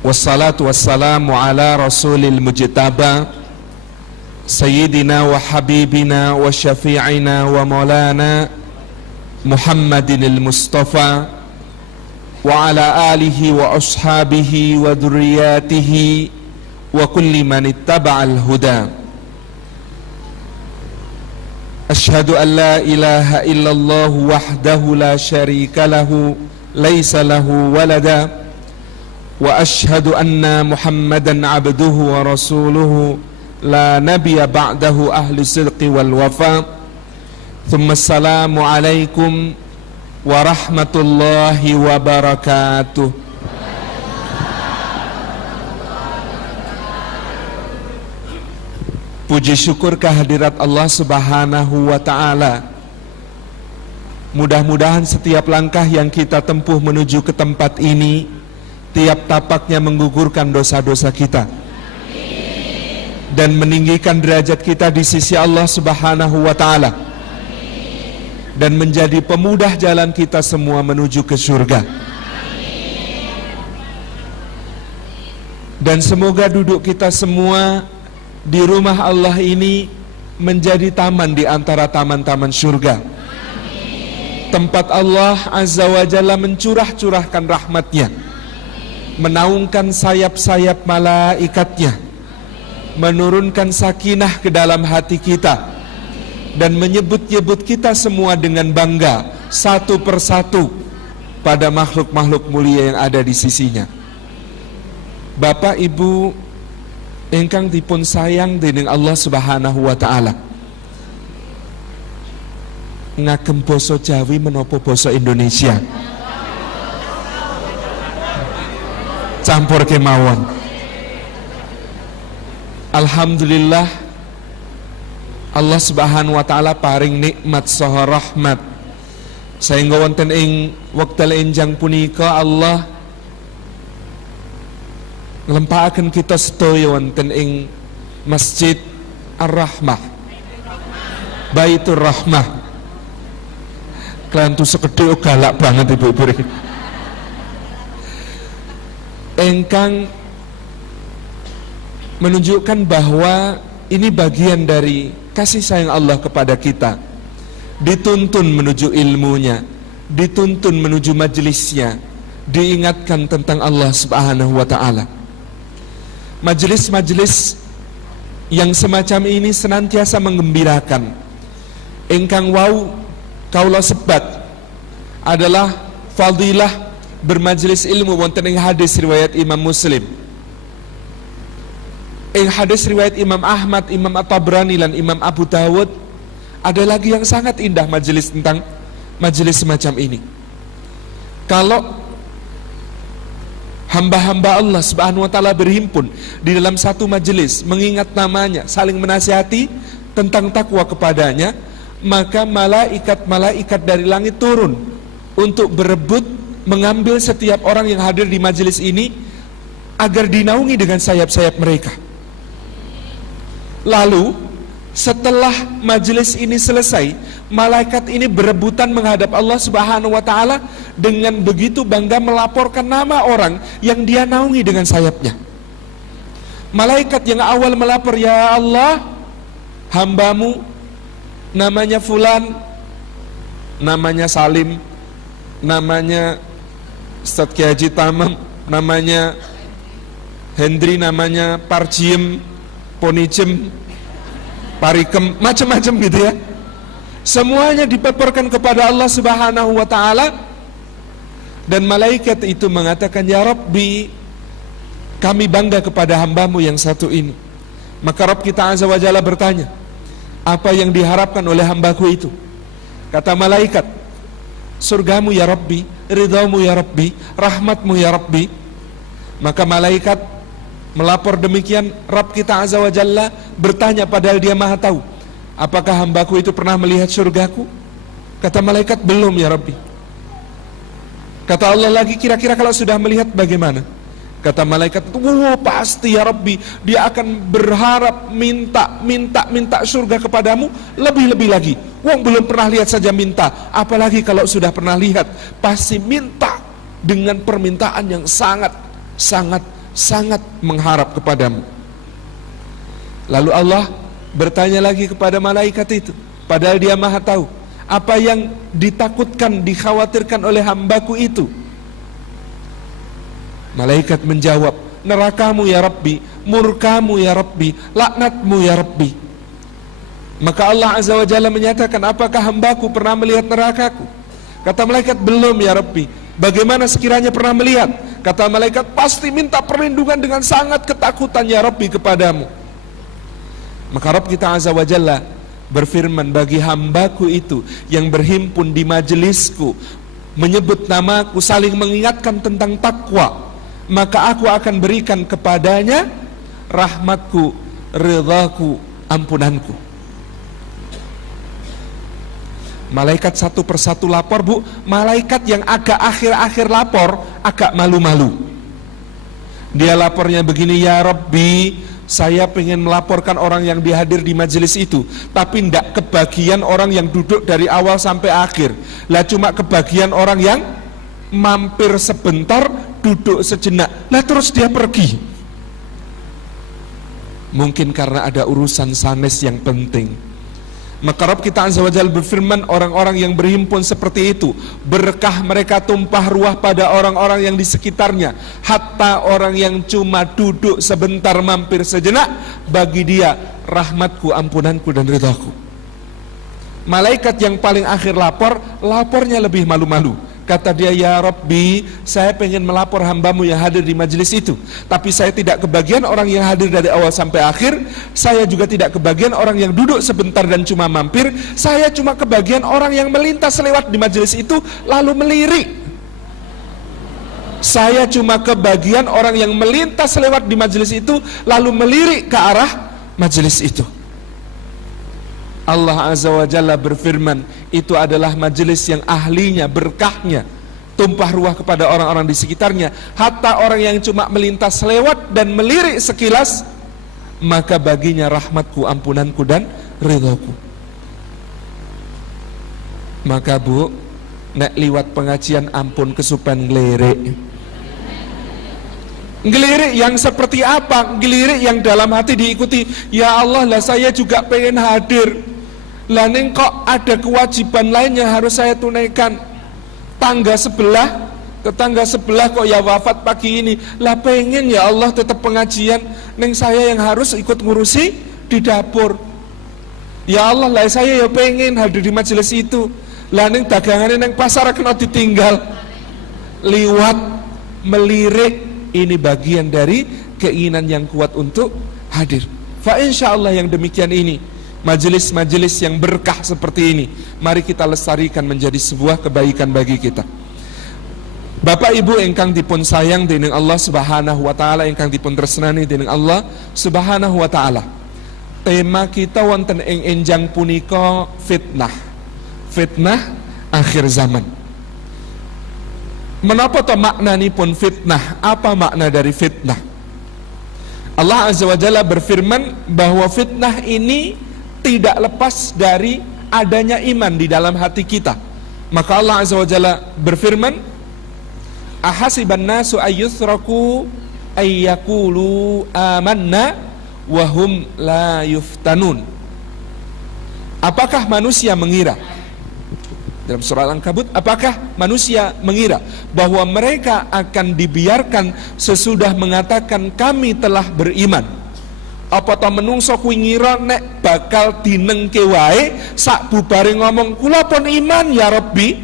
Wassalatu wassalamu ala rasulil mujtaba Sayyidina wa habibina wa syafi'ina wa maulana Muhammadinil Mustafa wa ala alihi wa ashabihi wa dhurriyyatihi wa kulli man ittaba'al huda. Asyhadu an la ilaha illallah wahdahu la syarika lahu laisa lahu walada wa asyhadu anna Muhammadan abduhu wa rasuluhu la nabiyya ba'dahu ahli sidqi wal wafa. Thumma assalamu alaikum warahmatullahi wabarakatuh. Puji syukur kehadirat Allah Subhanahu wa ta'ala. Mudah-mudahan setiap langkah yang kita tempuh menuju ke tempat ini, tiap tapaknya menggugurkan dosa-dosa kita dan meninggikan derajat kita di sisi Allah Subhanahu wa ta'ala, dan menjadi pemudah jalan kita semua menuju ke surga. Dan semoga duduk kita semua di rumah Allah ini menjadi taman di antara taman-taman surga, tempat Allah Azza wa Jalla mencurah-curahkan rahmatnya, menaungkan sayap-sayap malaikatnya, menurunkan sakinah ke dalam hati kita, dan menyebut-nyebut kita semua dengan bangga satu persatu pada makhluk-makhluk mulia yang ada di sisinya. Bapak Ibu ingkang dipun sayang dening Allah Subhanahu wa ta'ala, ngagem basa Jawi menapa basa Indonesia? Campur kemawon. Alhamdulillah Allah Subhanahu wa ta'ala paring nikmat saha rahmat sehingga wonten ing wekdal enjang punika Allah nglempahaken kita sedaya wonten ing Masjid Ar-Rahmah, Baitur Rahmah. Klantu sekedhik galak banget ibu-ibu iki. Engkang menunjukkan bahwa ini bagian dari kasih sayang Allah kepada kita. Dituntun menuju ilmunya, dituntun menuju majelisnya, diingatkan tentang Allah Subhanahu wa ta'ala. Majelis-majelis yang semacam ini senantiasa menggembirakan. Engkang wau kaula sebat adalah fadilah bermajelis ilmu wonten ing hadis riwayat Imam Muslim, ing hadis riwayat Imam Ahmad, Imam At-Tabrani dan Imam Abu Dawud. Ada lagi yang sangat indah majelis tentang majelis semacam ini. Kalau hamba-hamba Allah Subhanahu wa ta'ala berhimpun di dalam satu majelis, mengingat namanya, saling menasihati tentang takwa kepadanya, maka malaikat-malaikat dari langit turun untuk berebut mengambil setiap orang yang hadir di majelis ini agar dinaungi dengan sayap-sayap mereka. Lalu setelah majelis ini selesai, malaikat ini berebutan menghadap Allah Subhanahu wa ta'ala dengan begitu bangga melaporkan nama orang yang dia naungi dengan sayapnya. Malaikat yang awal melapor, ya Allah, hambamu namanya Fulan, namanya Salim, namanya Ustadz Kiai Haji Tamam, namanya Hendri, namanya Parciem, Ponicem, Parikem, macam-macam gitu ya. Semuanya dipaparkan kepada Allah Subhanahu wa ta'ala, dan malaikat itu mengatakan, ya Rabbi, kami bangga kepada hambamu yang satu ini. Maka Rabb kita Azza wa Jalla bertanya, apa yang diharapkan oleh hambaku itu? Kata malaikat, surgamu ya Rabbi, ridhamu ya Rabbi, rahmatmu ya Rabbi. Maka malaikat melapor demikian. Rabb kita Azza wa Jalla bertanya, padahal dia maha tahu, apakah hambaku itu pernah melihat surgaku? Kata malaikat, belum ya Rabbi. Kata Allah lagi, kira-kira kalau sudah melihat bagaimana? Kata malaikat itu, pasti ya Rabbi, dia akan berharap minta surga kepadamu lebih-lebih lagi. Wong belum pernah lihat saja minta, apalagi kalau sudah pernah lihat, pasti minta dengan permintaan yang sangat sangat mengharap kepadamu. Lalu Allah bertanya lagi kepada malaikat itu, padahal dia maha tahu apa yang ditakutkan, dikhawatirkan oleh hambaku itu. Malaikat menjawab, nerakamu ya Rabbi, murkamu ya Rabbi, laknatmu ya Rabbi. Maka Allah Azza wa Jalla menyatakan, apakah hambaku pernah melihat nerakaku? Kata malaikat, belum ya Rabbi. Bagaimana sekiranya pernah melihat? Kata malaikat, pasti minta perlindungan dengan sangat ketakutan ya Rabbi kepadamu. Maka Rabb kita Azza wa Jalla berfirman, bagi hambaku itu yang berhimpun di majelisku, menyebut namaku, saling mengingatkan tentang takwa, maka aku akan berikan kepadanya rahmatku, ridhaku, ampunanku. Malaikat satu persatu lapor, Bu. Malaikat yang agak akhir-akhir lapor agak malu-malu. Dia lapornya begini, ya Rabbi, saya pengen melaporkan orang yang dihadir di majelis itu, tapi tidak kebagian orang yang duduk dari awal sampai akhir. Lah cuma kebagian orang yang mampir sebentar, duduk sejenak, lah terus dia pergi. Mungkin karena ada urusan sanes yang penting. Maka Rabb kita Azza wa Jalla berfirman, orang-orang yang berhimpun seperti itu, berkah mereka tumpah ruah pada orang-orang yang di sekitarnya. Hatta orang yang cuma duduk sebentar, mampir sejenak, bagi dia rahmatku, ampunanku, dan ridhaku. Malaikat yang paling akhir lapor, lapornya lebih malu-malu. Kata dia, ya Rabbi, saya pengen melapor hambamu yang hadir di majelis itu, tapi saya tidak kebagian orang yang hadir dari awal sampai akhir. Saya juga tidak kebagian orang yang duduk sebentar dan cuma mampir. Saya cuma kebagian orang yang melintas lewat di majelis itu lalu melirik. Saya cuma kebagian orang yang melintas lewat di majelis itu lalu melirik ke arah majelis itu. Allah Azza wa Jalla berfirman, itu adalah majelis yang ahlinya, berkahnya tumpah ruah kepada orang-orang di sekitarnya. Hatta orang yang cuma melintas lewat dan melirik sekilas, maka baginya rahmatku, ampunanku, dan ridhaku. Maka Bu, nek liwat pengajian ampun kesupen ngelirik. Ngelirik yang seperti apa? Ngelirik yang dalam hati diikuti, ya Allah, lah saya juga pengen hadir. Lah ning kok ada kewajiban lain yang harus saya tunaikan. Tangga sebelah, tetangga sebelah kok ya wafat pagi ini. Lah pengen ya Allah tetap pengajian, ning saya yang harus ikut ngurusi di dapur. Ya Allah, lah saya ya pengen hadir di majelis itu. Lah ning dagangannya ning pasar kena ditinggal. Liwat melirik, ini bagian dari keinginan yang kuat untuk hadir. Fa insyaallah yang demikian ini, majelis-majelis yang berkah seperti ini, mari kita lestarikan menjadi sebuah kebaikan bagi kita. Bapak Ibu ingkang dipun sayang dening Allah Subhanahu wa taala, ingkang dipun tresnani dening Allah Subhanahu wa taala. Tema kita wonten ing enjang punika fitnah. Fitnah akhir zaman. Menapa to maknanipun fitnah? Apa makna dari fitnah? Allah Azza wa Jalla berfirman bahwa fitnah ini tidak lepas dari adanya iman di dalam hati kita. Maka Allah Azza wa Jalla berfirman, ahasiban nasu ayyusraku ayyakulu amanna wahum la yuftanun. Apakah manusia mengira, dalam surah Al-Ankabut, apakah manusia mengira bahwa mereka akan dibiarkan sesudah mengatakan kami telah beriman? Apa ta menungso kuwi ngira nek bakal dinengke wae sak bubare ngomong kula pun iman ya Rabbi,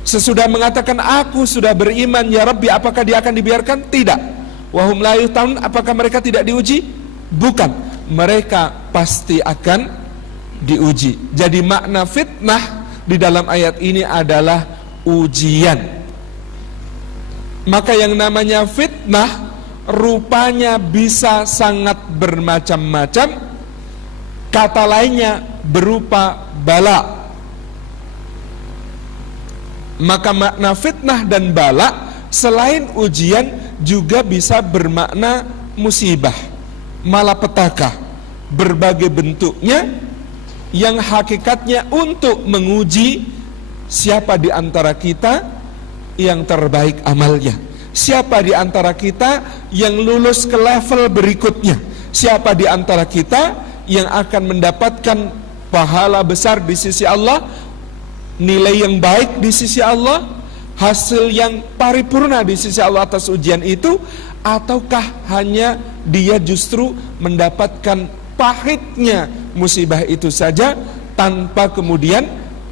sesudah mengatakan aku sudah beriman ya Rabbi, apakah dia akan dibiarkan? Tidak. Wahum la yuftanun, apakah mereka tidak diuji? Bukan, mereka pasti akan diuji. Jadi makna fitnah di dalam ayat ini adalah ujian. Maka yang namanya fitnah rupanya bisa sangat bermacam-macam. Kata lainnya berupa bala. Maka makna fitnah dan bala selain ujian juga bisa bermakna musibah, malapetaka, berbagai bentuknya yang hakikatnya untuk menguji siapa di antara kita yang terbaik amalnya, Siapa di antara kita yang lulus ke level berikutnya? Siapa di antara kita yang akan mendapatkan pahala besar di sisi Allah, nilai yang baik di sisi Allah, hasil yang paripurna di sisi Allah atas ujian itu? Ataukah hanya dia justru mendapatkan pahitnya musibah itu saja tanpa kemudian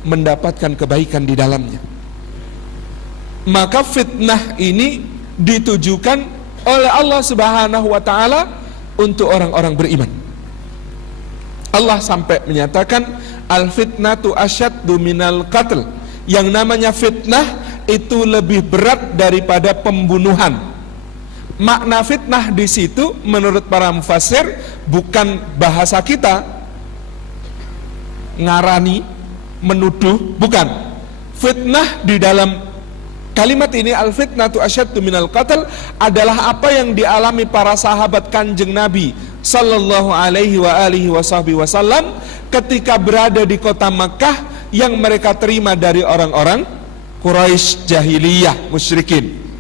mendapatkan kebaikan di dalamnya? Maka fitnah ini ditujukan oleh Allah Subhanahu wa taala untuk orang-orang beriman. Allah sampai menyatakan al-fitnatu asyaddu minal qatl. Yang namanya fitnah itu lebih berat daripada pembunuhan. Makna fitnah di situ menurut para mufassir bukan bahasa kita ngarani, menuduh, bukan. Fitnah di dalam kalimat ini, al-fitnatu asyaddu minal qatl, adalah apa yang dialami para sahabat Kanjeng Nabi sallallahu alaihi wa alihi wasallam ketika berada di kota Makkah yang mereka terima dari orang-orang Quraisy jahiliyah musyrikin.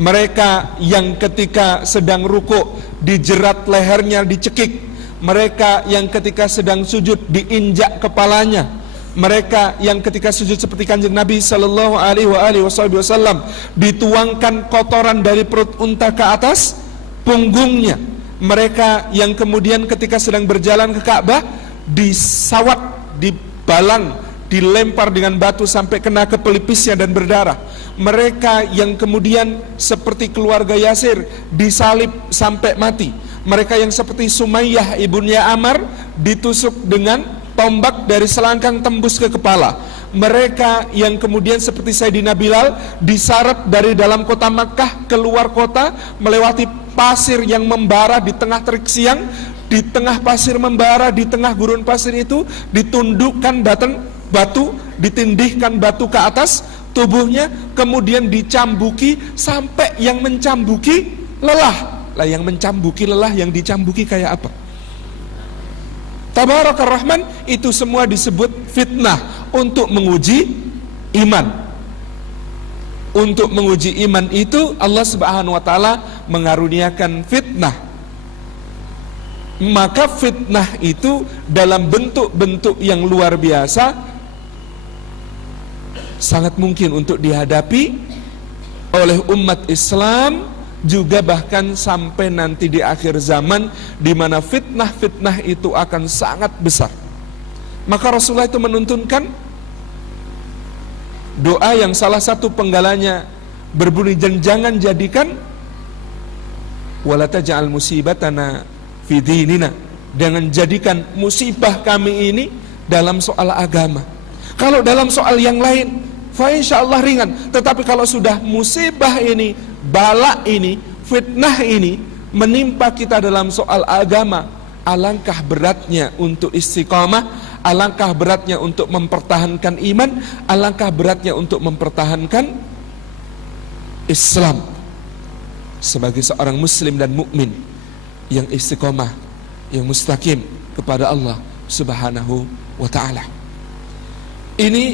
Mereka yang ketika sedang rukuk dijerat lehernya, dicekik. Mereka yang ketika sedang sujud diinjak kepalanya. Mereka yang ketika sujud seperti Kanjeng Nabi sallallahu alaihi wasallam dituangkan kotoran dari perut unta ke atas punggungnya. Mereka yang kemudian ketika sedang berjalan ke Ka'bah disawat, dibalang, dilempar dengan batu sampai kena ke pelipisnya dan berdarah. Mereka yang kemudian seperti keluarga Yasir disalib sampai mati. Mereka yang seperti Sumayyah ibunda Amar ditusuk dengan tombak dari selangkang tembus ke kepala. Mereka yang kemudian seperti Sayyidina Bilal diseret dari dalam kota Makkah keluar kota melewati pasir yang membara di tengah terik siang, di tengah pasir membara, di tengah gurun pasir itu ditundukkan batu, ditindihkan batu ke atas tubuhnya, kemudian dicambuki sampai yang mencambuki lelah. Lah yang mencambuki lelah, yang dicambuki kayak apa? Tabarakar Rahman, itu semua disebut fitnah untuk menguji iman. Untuk menguji iman itu Allah Subhanahu wa taala mengaruniakan fitnah. Maka fitnah itu dalam bentuk-bentuk yang luar biasa sangat mungkin untuk dihadapi oleh umat Islam, juga bahkan sampai nanti di akhir zaman di mana fitnah-fitnah itu akan sangat besar. Maka Rasulullah itu menuntunkan doa yang salah satu penggalanya berbunyi, jangan jadikan wala taj'al musibatana fi dinina, jangan jadikan musibah kami ini dalam soal agama. Kalau dalam soal yang lain, fa insyaallah ringan. Tetapi kalau sudah musibah ini, bala ini, fitnah ini menimpa kita dalam soal agama, alangkah beratnya untuk istiqamah, alangkah beratnya untuk mempertahankan iman, alangkah beratnya untuk mempertahankan Islam sebagai seorang muslim dan mukmin yang istiqamah, yang mustaqim kepada Allah Subhanahu wa ta'ala. Ini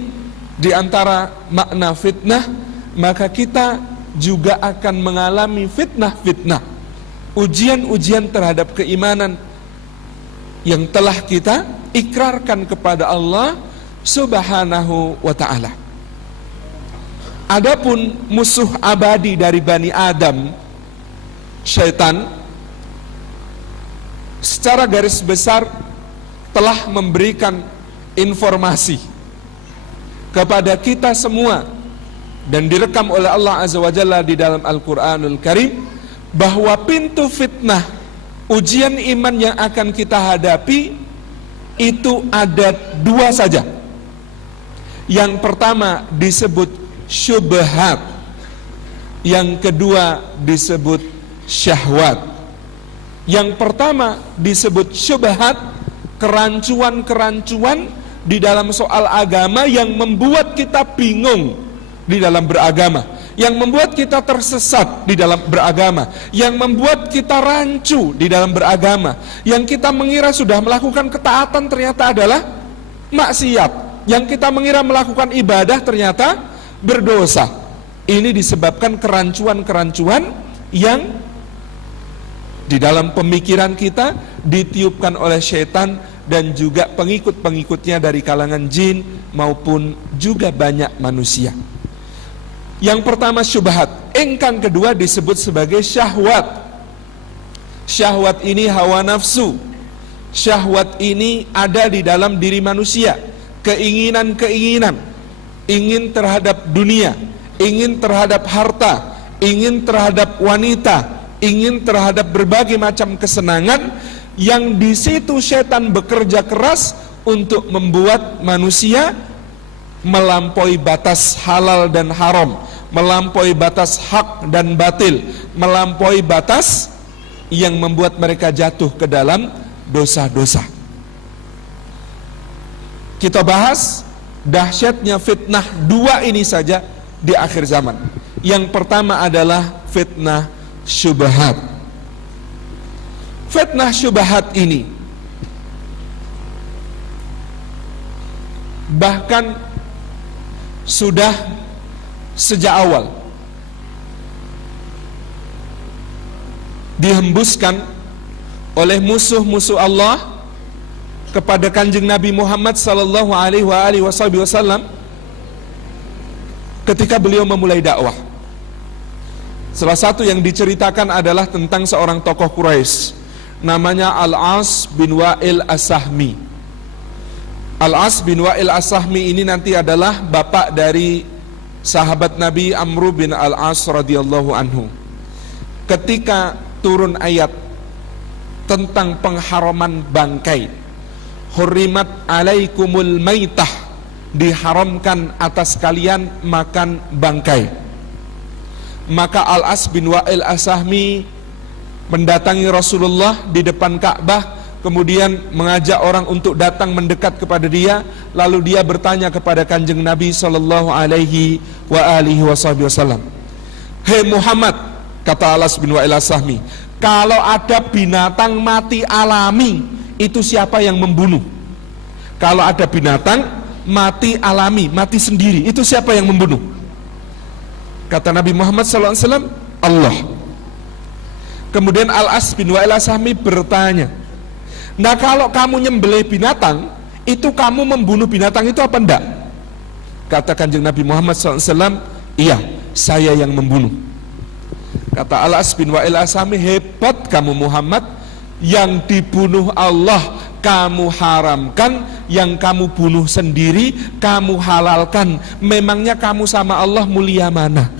diantara makna fitnah. Maka kita juga akan mengalami fitnah-fitnah, ujian-ujian terhadap keimanan yang telah kita ikrarkan kepada Allah Subhanahu wa ta'ala. Adapun musuh abadi dari Bani Adam, syaitan, secara garis besar telah memberikan informasi kepada kita semua dan direkam oleh Allah Azza wa Jalla di dalam Al-Quranul Karim bahwa pintu fitnah, ujian iman yang akan kita hadapi itu ada dua saja. Yang pertama disebut syubhat, yang kedua disebut syahwat. Yang pertama disebut syubhat, kerancuan-kerancuan di dalam soal agama yang membuat kita bingung di dalam beragama, yang membuat kita tersesat di dalam beragama, yang membuat kita rancu di dalam beragama, yang kita mengira sudah melakukan ketaatan ternyata adalah maksiat, yang kita mengira melakukan ibadah ternyata berdosa. Ini disebabkan kerancuan-kerancuan yang di dalam pemikiran kita ditiupkan oleh syaitan dan juga pengikut-pengikutnya dari kalangan jin maupun juga banyak manusia. Yang pertama syubhat, ingkang kedua disebut sebagai syahwat. Syahwat ini hawa nafsu. Syahwat ini ada di dalam diri manusia, keinginan-keinginan, ingin terhadap dunia, ingin terhadap harta, ingin terhadap wanita, ingin terhadap berbagai macam kesenangan, yang di situ setan bekerja keras untuk membuat manusia melampaui batas halal dan haram, melampaui batas hak dan batil, melampaui batas yang membuat mereka jatuh ke dalam dosa-dosa. Kita bahas dahsyatnya fitnah dua ini saja di akhir zaman. Yang pertama adalah fitnah syubhat. Fitnah syubhat ini bahkan sudah sejak awal dihembuskan oleh musuh-musuh Allah kepada Kanjeng Nabi Muhammad sallallahu alaihi wasallam ketika beliau memulai dakwah. Salah satu yang diceritakan adalah tentang seorang tokoh Quraisy namanya Al-As bin Wa'il As-Sahmi. Al-As bin Wa'il As-Sahmi ini nanti adalah bapak dari sahabat Nabi Amr bin Al-As radhiyallahu anhu. Ketika turun ayat tentang pengharaman bangkai, hurrimat alaikumul maitah, diharamkan atas kalian makan bangkai, maka Al-As bin Wa'il As-Sahmi mendatangi Rasulullah di depan Ka'bah, kemudian mengajak orang untuk datang mendekat kepada dia, lalu dia bertanya kepada Kanjeng Nabi sallallahu alaihi wasallam, "Hei Muhammad," kata Al-As bin Wa'il As-Sahmi, "kalau ada binatang mati alami, itu siapa yang membunuh?" Kalau ada binatang mati alami, mati sendiri, itu siapa yang membunuh? Kata Nabi Muhammad SAW, Allah. Kemudian Al-As bin Wa'il As-Sahmi bertanya, nah kalau kamu nyembelih binatang, itu kamu membunuh binatang itu apa enggak? Kata Kanjeng Nabi Muhammad SAW, iya, saya yang membunuh. Kata Al-As bin Wa'il As-Sahmi, hebat kamu Muhammad, yang dibunuh Allah kamu haramkan, yang kamu bunuh sendiri kamu halalkan. Memangnya kamu sama Allah mulia mana?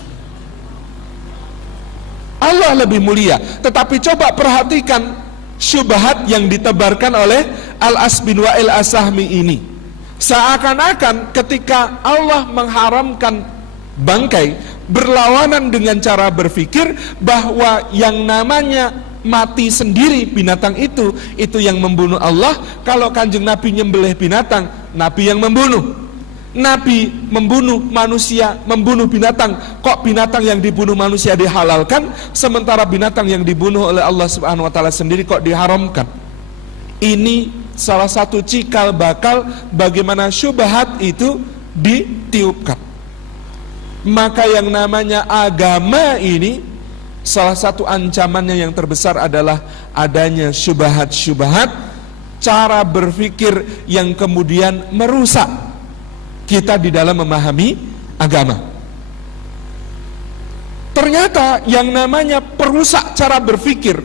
Allah lebih mulia. Tetapi coba perhatikan syubhat yang ditebarkan oleh Al-As bin Wa'il As-Sahmi ini. Seakan-akan ketika Allah mengharamkan bangkai, berlawanan dengan cara berpikir bahwa yang namanya mati sendiri binatang itu yang membunuh Allah. Kalau Kanjeng Nabi nyembelih binatang, Nabi yang membunuh. Nabi membunuh manusia, membunuh binatang. Kok binatang yang dibunuh manusia dihalalkan, sementara binatang yang dibunuh oleh Allah Subhanahu wa taala sendiri kok diharamkan? Ini salah satu cikal bakal bagaimana syubhat itu ditiupkan. Maka yang namanya agama ini, salah satu ancamannya yang terbesar adalah adanya syubhat-syubhat, cara berpikir yang kemudian merusak kita di dalam memahami agama. Ternyata yang namanya perusak cara berpikir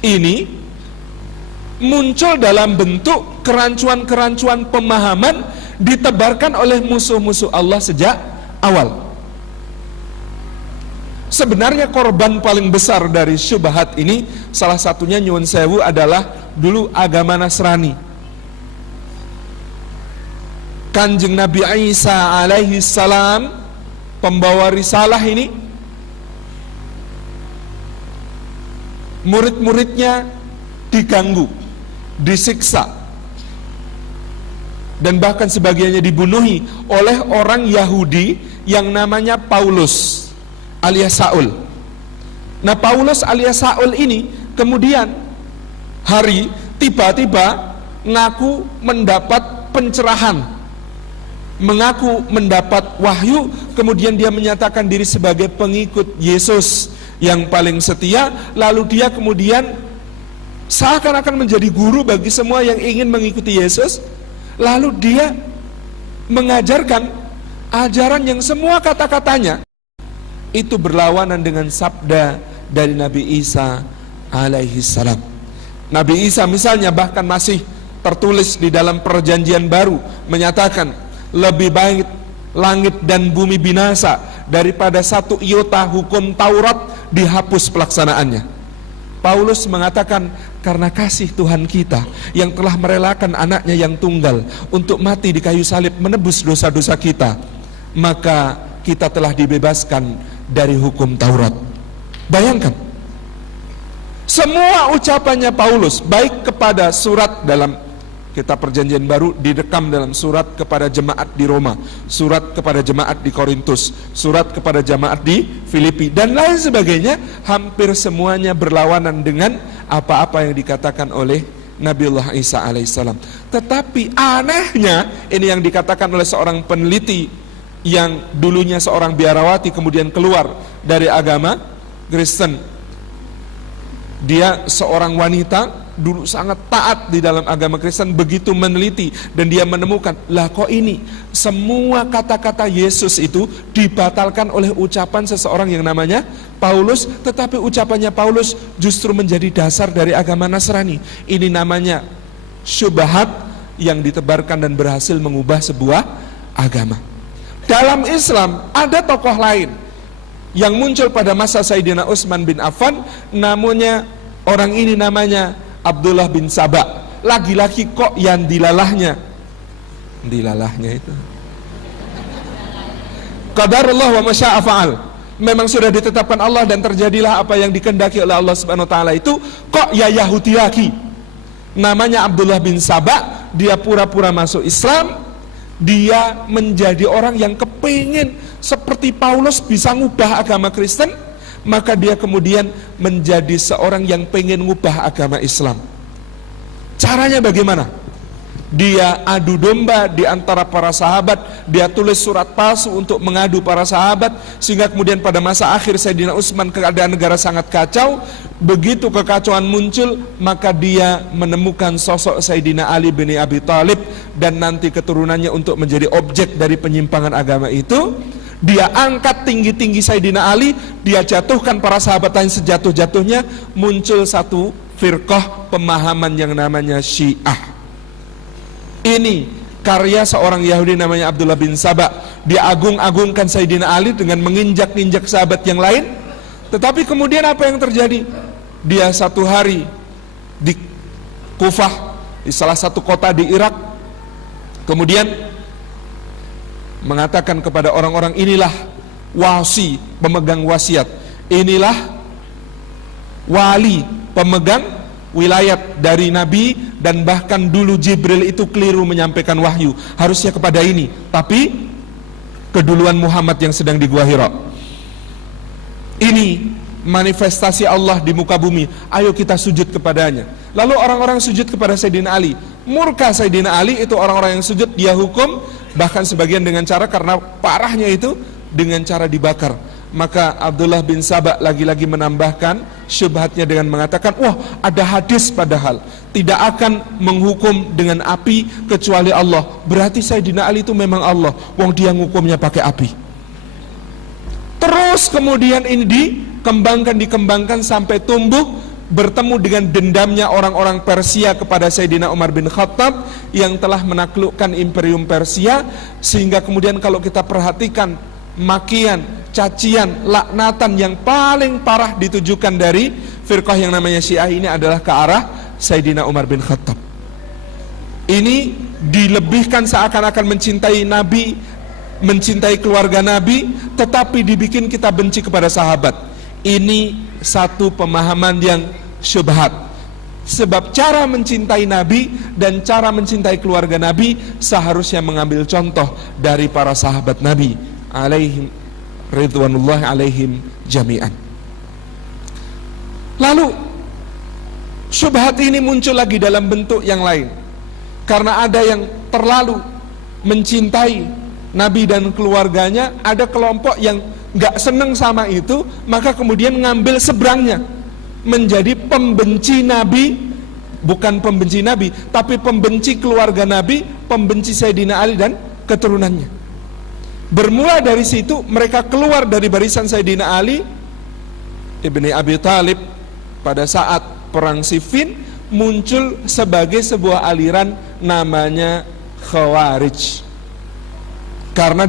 ini muncul dalam bentuk kerancuan-kerancuan pemahaman ditebarkan oleh musuh-musuh Allah sejak awal. Sebenarnya korban paling besar dari syubhat ini, salah satunya nyuwun sewu, adalah dulu agama Nasrani. Kanjeng Nabi Isa alaihi salam, pembawa risalah ini, murid-muridnya diganggu, disiksa, dan bahkan sebagiannya dibunuhi oleh orang Yahudi yang namanya Paulus alias Saul. Nah, Paulus alias Saul ini kemudian hari tiba-tiba ngaku mendapat pencerahan mengaku mendapat wahyu, kemudian dia menyatakan diri sebagai pengikut Yesus yang paling setia, lalu dia kemudian seakan-akan menjadi guru bagi semua yang ingin mengikuti Yesus, lalu dia mengajarkan ajaran yang semua kata-katanya itu berlawanan dengan sabda dari Nabi Isa alaihi salam. Nabi Isa misalnya bahkan masih tertulis di dalam perjanjian baru menyatakan, lebih baik langit dan bumi binasa daripada satu iota hukum Taurat dihapus pelaksanaannya. Paulus mengatakan, karena kasih Tuhan kita yang telah merelakan anaknya yang tunggal untuk mati di kayu salib menebus dosa-dosa kita, maka kita telah dibebaskan dari hukum Taurat. Bayangkan, semua ucapannya Paulus, baik kepada surat dalam kitab perjanjian baru direkam dalam surat kepada jemaat di Roma, surat kepada jemaat di Korintus, surat kepada jemaat di Filipi, dan lain sebagainya, hampir semuanya berlawanan dengan apa-apa yang dikatakan oleh Nabiullah Isa alaihissalam. Tetapi anehnya, ini yang dikatakan oleh seorang peneliti yang dulunya seorang biarawati kemudian keluar dari agama Kristen. Dia seorang wanita, dulu sangat taat di dalam agama Kristen, begitu meneliti dan dia menemukan, lah kok ini semua kata-kata Yesus itu dibatalkan oleh ucapan seseorang yang namanya Paulus, tetapi ucapannya Paulus justru menjadi dasar dari agama Nasrani. Ini namanya syubhat yang ditebarkan dan berhasil mengubah sebuah agama. Dalam Islam ada tokoh lain yang muncul pada masa Sayyidina Utsman bin Affan, namanya orang ini namanya Abdullah bin Saba. Lagi-lagi kok yang dilalahnya itu qadarullah wa masya'a fa'al. Memang sudah ditetapkan Allah dan terjadilah apa yang dikehendaki oleh Allah Subhanahu wa taala. Itu kok ya Yahudi lagi. Namanya Abdullah bin Saba, dia pura-pura masuk Islam. Dia menjadi orang yang kepingin seperti Paulus bisa ngubah agama Kristen, maka dia kemudian menjadi seorang yang pengen ngubah agama Islam. Caranya bagaimana? Dia adu domba di antara para sahabat, dia tulis surat palsu untuk mengadu para sahabat, sehingga kemudian pada masa akhir Sayyidina Utsman keadaan negara sangat kacau. Begitu kekacauan muncul, maka dia menemukan sosok Sayyidina Ali bin Abi Thalib dan nanti keturunannya untuk menjadi objek dari penyimpangan agama itu. Dia angkat tinggi-tinggi Sayyidina Ali, dia jatuhkan para sahabat lain sejatuh-jatuhnya. Muncul satu firqah pemahaman yang namanya Syiah. Ini karya seorang Yahudi namanya Abdullah bin Saba. Dia agung-agungkan Sayyidina Ali dengan menginjak-injak sahabat yang lain. Tetapi kemudian apa yang terjadi? Dia satu hari di Kufah, di salah satu kota di Irak, kemudian mengatakan kepada orang-orang, inilah wasi, pemegang wasiat, inilah wali, pemegang wilayat dari Nabi, dan bahkan dulu Jibril itu keliru menyampaikan wahyu, harusnya kepada ini, tapi keduluan Muhammad yang sedang di Gua Hira. Ini manifestasi Allah di muka bumi, ayo kita sujud kepadanya. Lalu orang-orang sujud kepada Sayyidina Ali. Murka Sayyidina Ali, itu orang-orang yang sujud dia hukum, bahkan sebagian dengan cara, karena parahnya itu, dengan cara dibakar. Maka Abdullah bin Saba lagi-lagi menambahkan syubhatnya dengan mengatakan, wah ada hadis padahal tidak akan menghukum dengan api kecuali Allah. Berarti Sayyidina Ali itu memang Allah, wong dia ngukumnya pakai api. Terus kemudian ini dikembangkan sampai tumbuh, bertemu dengan dendamnya orang-orang Persia kepada Sayyidina Umar bin Khattab yang telah menaklukkan Imperium Persia, sehingga kemudian kalau kita perhatikan makian, cacian, laknatan yang paling parah ditujukan dari firqah yang namanya Syiah ini adalah ke arah Sayyidina Umar bin Khattab. Ini dilebihkan seakan-akan mencintai Nabi, mencintai keluarga Nabi, tetapi dibikin kita benci kepada sahabat. Ini satu pemahaman yang syubhat. Sebab cara mencintai Nabi dan cara mencintai keluarga Nabi seharusnya mengambil contoh dari para sahabat Nabi alaihim ridwanullah alaihim jami'an. Lalu syubhat ini muncul lagi dalam bentuk yang lain, karena ada yang terlalu mencintai Nabi dan keluarganya, ada kelompok yang gak seneng sama itu, maka kemudian ngambil seberangnya, menjadi pembenci Nabi. Bukan pembenci Nabi, tapi pembenci keluarga Nabi, pembenci Sayyidina Ali dan keturunannya. Bermula dari situ, mereka keluar dari barisan Sayyidina Ali ibni Abi Thalib. Pada saat perang Siffin, muncul sebagai sebuah aliran namanya Khawarij. Karena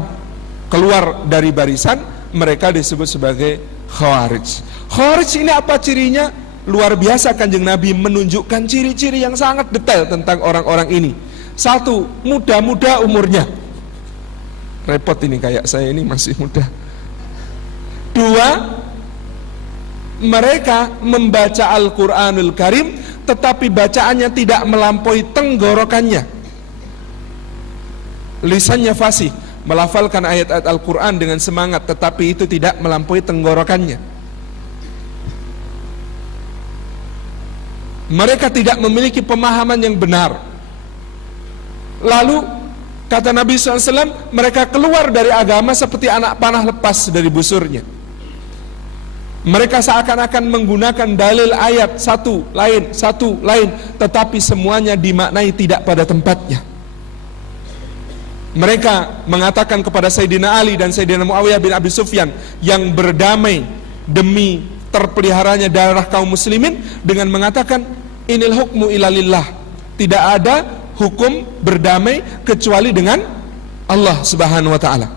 keluar dari barisan, mereka disebut sebagai Khawarij. Khawarij ini apa cirinya? Luar biasa, Kanjeng Nabi menunjukkan ciri-ciri yang sangat detail tentang orang-orang ini. Satu, muda-muda umurnya. Repot ini, kayak saya ini masih muda. Dua, mereka membaca Al-Quranul Karim, tetapi bacaannya tidak melampaui tenggorokannya. Lisannya fasih, melafalkan ayat-ayat Al-Quran dengan semangat, tetapi itu tidak melampaui tenggorokannya. Mereka tidak memiliki pemahaman yang benar. Lalu kata Nabi SAW, mereka keluar dari agama seperti anak panah lepas dari busurnya. Mereka seakan-akan menggunakan dalil ayat satu lain, tetapi semuanya dimaknai tidak pada tempatnya. Mereka mengatakan kepada Sayyidina Ali dan Sayyidina Muawiyah bin Abi Sufyan yang berdamai demi terpeliharanya darah kaum muslimin dengan mengatakan, inil hukmu illa lillah, tidak ada hukum berdamai kecuali dengan Allah Subhanahu wa taala.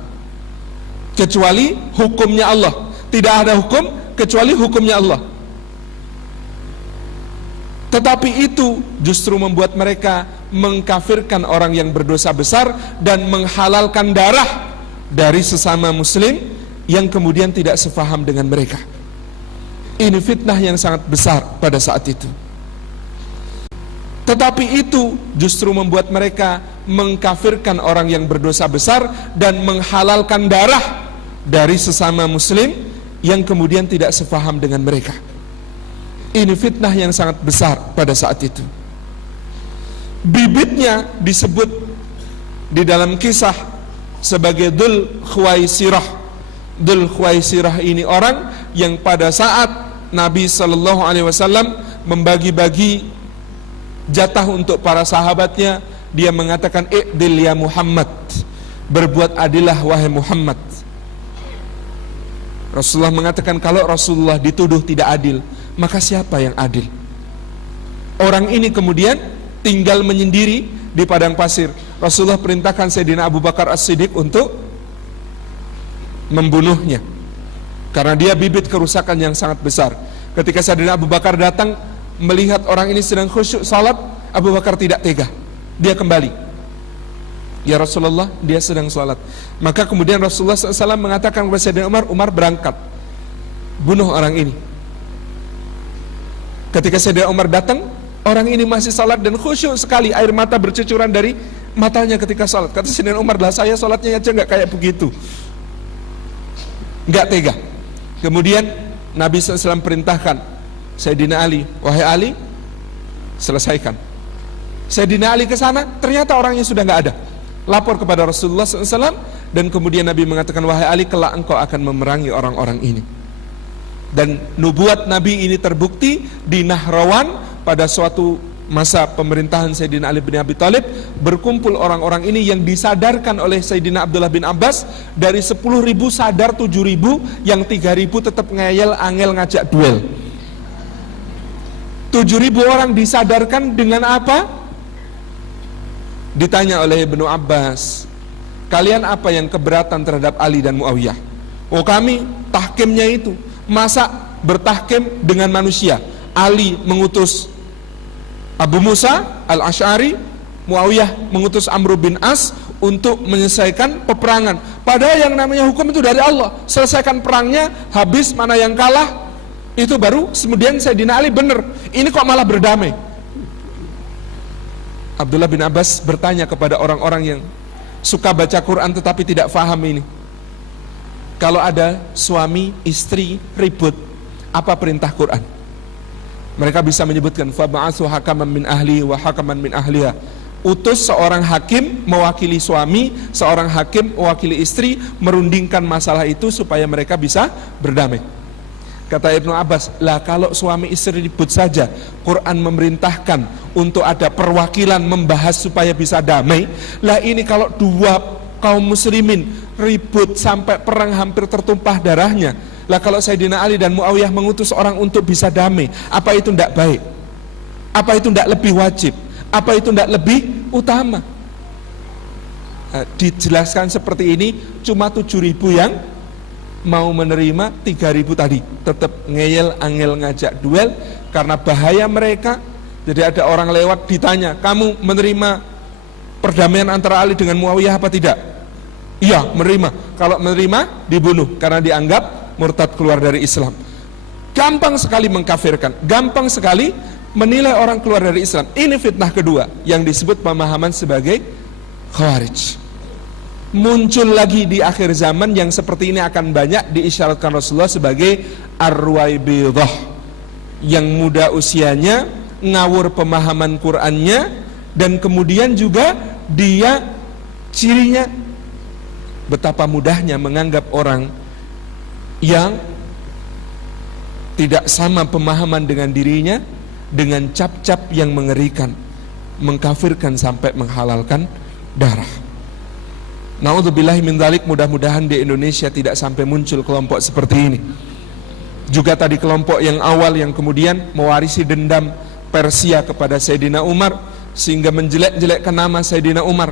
Kecuali hukumnya Allah. Tidak ada hukum kecuali hukumnya Allah. Tetapi itu justru membuat mereka mengkafirkan orang yang berdosa besar dan menghalalkan darah dari sesama muslim yang kemudian tidak sefaham dengan mereka. Ini fitnah yang sangat besar pada saat itu. Tetapi itu justru membuat mereka mengkafirkan orang yang berdosa besar dan menghalalkan darah dari sesama muslim yang kemudian tidak sefaham dengan mereka. Ini fitnah yang sangat besar pada saat itu. Bibitnya disebut di dalam kisah sebagai Dzul Khuwaisirah. Dzul Khuwaisirah ini orang yang pada saat Nabi SAW membagi-bagi jatah untuk para sahabatnya, dia mengatakan, i'dil ya Muhammad, berbuat adillah wahai Muhammad. Rasulullah mengatakan, kalau Rasulullah dituduh tidak adil, maka siapa yang adil? Orang ini kemudian tinggal menyendiri di padang pasir. Rasulullah perintahkan Sayyidina Abu Bakar As-Siddiq untuk membunuhnya, karena dia bibit kerusakan yang sangat besar. Ketika Sayyidina Abu Bakar datang melihat orang ini sedang khusyuk salat, Abu Bakar tidak tega. Dia kembali, ya Rasulullah, dia sedang salat. Maka kemudian Rasulullah SAW mengatakan kepada Sayyidina Umar, Umar berangkat, bunuh orang ini. Ketika Sayyidina Umar datang, orang ini masih salat dan khusyuk sekali, air mata bercucuran dari matanya ketika salat. Kata Sayyidina Umar, lah saya salatnya aja nggak kayak begitu, nggak tega. Kemudian Nabi SAW perintahkan Sayyidina Ali, wahai Ali, selesaikan. Sayyidina Ali ke sana, ternyata orangnya sudah nggak ada. Lapor kepada Rasulullah SAW, dan kemudian Nabi mengatakan, wahai Ali, kelak engkau akan memerangi orang-orang ini. Dan nubuat Nabi ini terbukti di Nahrawan pada suatu masa pemerintahan Sayyidina Ali bin Abi Thalib. Berkumpul orang-orang ini yang disadarkan oleh Sayyidina Abdullah bin Abbas. Dari 10.000 sadar 7.000, yang 3.000 tetap ngeyel, angel, ngajak duel. 7.000 orang disadarkan dengan apa? Ditanya oleh Ibnu Abbas, kalian apa yang keberatan terhadap Ali dan Muawiyah? Oh, kami tahkimnya itu. Masa bertahkim dengan manusia? Ali mengutus Abu Musa Al-Asy'ari, Muawiyah mengutus Amr bin As untuk menyelesaikan peperangan. Padahal yang namanya hukum itu dari Allah. Selesaikan perangnya, habis, mana yang kalah, itu baru kemudian Sayyidina Ali benar. Ini kok malah berdamai? Abdullah bin Abbas bertanya kepada orang-orang yang suka baca Quran tetapi tidak faham ini. Kalau ada suami istri ribut, apa perintah Quran? Mereka bisa menyebutkan, fab'atsu hakaman min ahli wa hakaman min ahliha. utus seorang hakim mewakili suami, seorang hakim mewakili istri, merundingkan masalah itu supaya mereka bisa berdamai. Kata Ibnu Abbas, lah kalau suami istri ribut saja, Quran memerintahkan untuk ada perwakilan membahas supaya bisa damai. Lah ini kalau dua kaum muslimin ribut sampai perang hampir tertumpah darahnya. Lah kalau Sayyidina Ali dan Muawiyah mengutus orang untuk bisa damai, apa itu tidak baik? Apa itu tidak lebih wajib? Apa itu tidak lebih utama? Dijelaskan seperti ini, cuma 7.000 yang mau menerima, 3.000 tadi tetap ngeyel, angel, ngajak duel karena bahaya mereka. Jadi ada orang lewat ditanya, kamu menerima perdamaian antara Ali dengan Muawiyah apa tidak? Iya, menerima. Kalau menerima, dibunuh karena dianggap murtad, keluar dari Islam. Gampang sekali mengkafirkan, gampang sekali menilai orang keluar dari Islam. Ini fitnah kedua yang disebut pemahaman sebagai Khawarij. Muncul lagi di akhir zaman yang seperti ini akan banyak diisyaratkan Rasulullah sebagai Ar-Ruwaibidah, yang muda usianya, ngawur pemahaman Qur'annya, dan kemudian juga dia cirinya betapa mudahnya menganggap orang yang tidak sama pemahaman dengan dirinya dengan cap-cap yang mengerikan, mengkafirkan sampai menghalalkan darah. Na'udzubillahi min dzalik, mudah-mudahan di Indonesia tidak sampai muncul kelompok seperti ini. Juga tadi kelompok yang awal yang kemudian mewarisi dendam Persia kepada Sayyidina Umar sehingga menjelek-jelekkan nama Sayyidina Umar,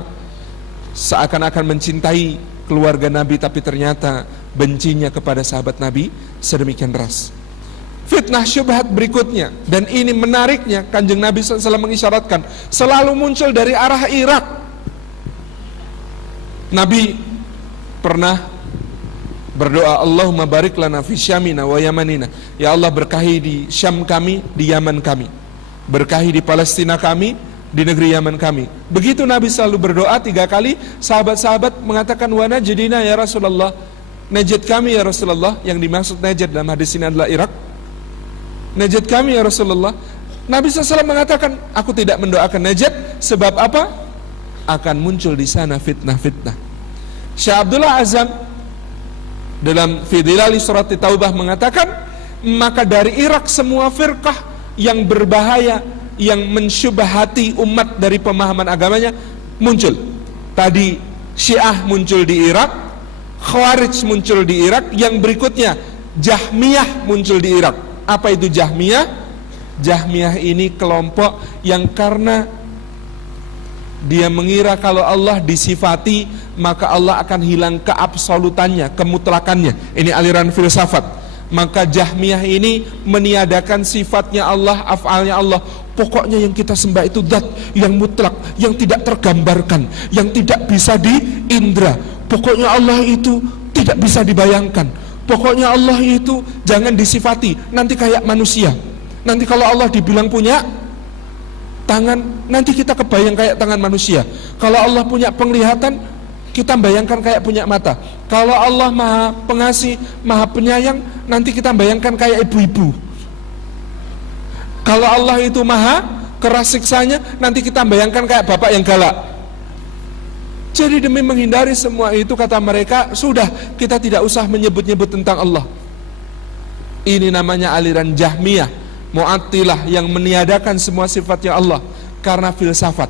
seakan-akan mencintai keluarga Nabi tapi ternyata bencinya kepada sahabat Nabi sedemikian deras. Fitnah syubhat berikutnya, dan ini menariknya, Kanjeng Nabi SAW mengisyaratkan selalu muncul dari arah Irak. Nabi pernah berdoa, Allahumma barik lana fi syamina wa yamanina. Ya Allah, berkahi di Syam kami, di Yaman kami. Berkahi di Palestina kami, di negeri Yaman kami. Begitu Nabi selalu berdoa 3 kali, sahabat-sahabat mengatakan, wa najdina ya Rasulullah. Najd kami ya Rasulullah. Yang dimaksud Najd dalam hadis ini adalah Irak. Najd kami ya Rasulullah. Nabi SAW mengatakan, aku tidak mendoakan Najd, sebab apa? Akan muncul di sana fitnah-fitnah. Syekh Abdullah Azam dalam Fidilali Surat Taubah mengatakan, maka dari Irak semua firqah yang berbahaya, yang mensyubhati umat dari pemahaman agamanya muncul. Tadi Syiah muncul di Irak, Khawarij muncul di Irak, yang berikutnya Jahmiyah muncul di Irak. Apa itu Jahmiyah? Jahmiyah ini kelompok yang karena dia mengira kalau Allah disifati maka Allah akan hilang keabsolutannya, kemutlakannya. Ini aliran filsafat. Maka Jahmiyah ini meniadakan sifatnya Allah, af'alnya Allah. Pokoknya yang kita sembah itu zat yang mutlak, yang tidak tergambarkan, yang tidak bisa diindra. Pokoknya Allah itu tidak bisa dibayangkan. Pokoknya Allah itu jangan disifati, nanti kayak manusia. Nanti kalau Allah dibilang punya tangan, nanti kita kebayang kayak tangan manusia. Kalau Allah punya penglihatan, kita bayangkan kayak punya mata. Kalau Allah maha pengasih, maha penyayang, nanti kita bayangkan kayak ibu-ibu. Kalau Allah itu maha keras siksanya, nanti kita bayangkan kayak bapak yang galak. Jadi demi menghindari semua itu, kata mereka, sudah, kita tidak usah menyebut-nyebut tentang Allah. Ini namanya aliran Jahmiyah, Mu'attilah, yang meniadakan semua sifatnya Allah karena filsafat.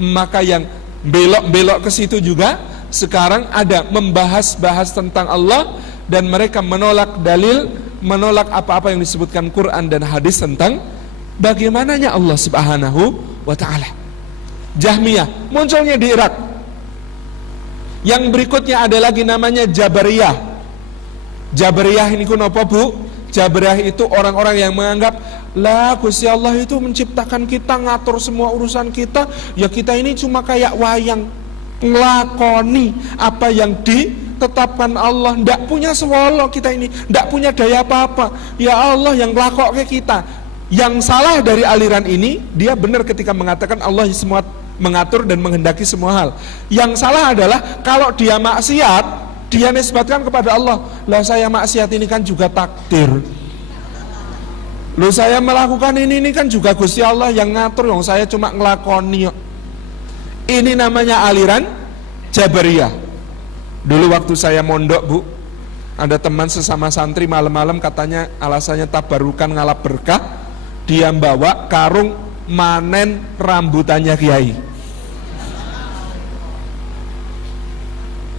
Maka yang belok-belok ke situ juga sekarang ada membahas-bahas tentang Allah, dan mereka menolak dalil, menolak apa-apa yang disebutkan Quran dan hadis tentang bagaimananya Allah Subhanahu wa ta'ala. Jahmiyah munculnya di Irak. Yang berikutnya ada lagi namanya Jabariyah. Jabariyah ini kenapa, Bu? Jabariyah itu orang-orang yang menganggap, lah Gusti Allah itu menciptakan kita, ngatur semua urusan kita, ya kita ini cuma kayak wayang, ngelakoni apa yang ditetapkan Allah. Ndak punya swolo kita ini, ndak punya daya apa-apa. Ya Allah yang ngelakok ke kita. Yang salah dari aliran ini, dia benar ketika mengatakan Allah semua mengatur dan menghendaki semua hal. Yang salah adalah kalau dia maksiat, dia nisbatkan kepada Allah, lah saya maksiat ini kan juga takdir. Loh saya melakukan ini kan juga Gusti Allah yang ngatur, yang saya cuma ngelakoni. Ini namanya aliran Jabariyah. Dulu waktu saya mondok, Bu, ada teman sesama santri malam-malam katanya alasannya tabarukan ngalap berkah, dia bawa karung manen rambutannya kiai.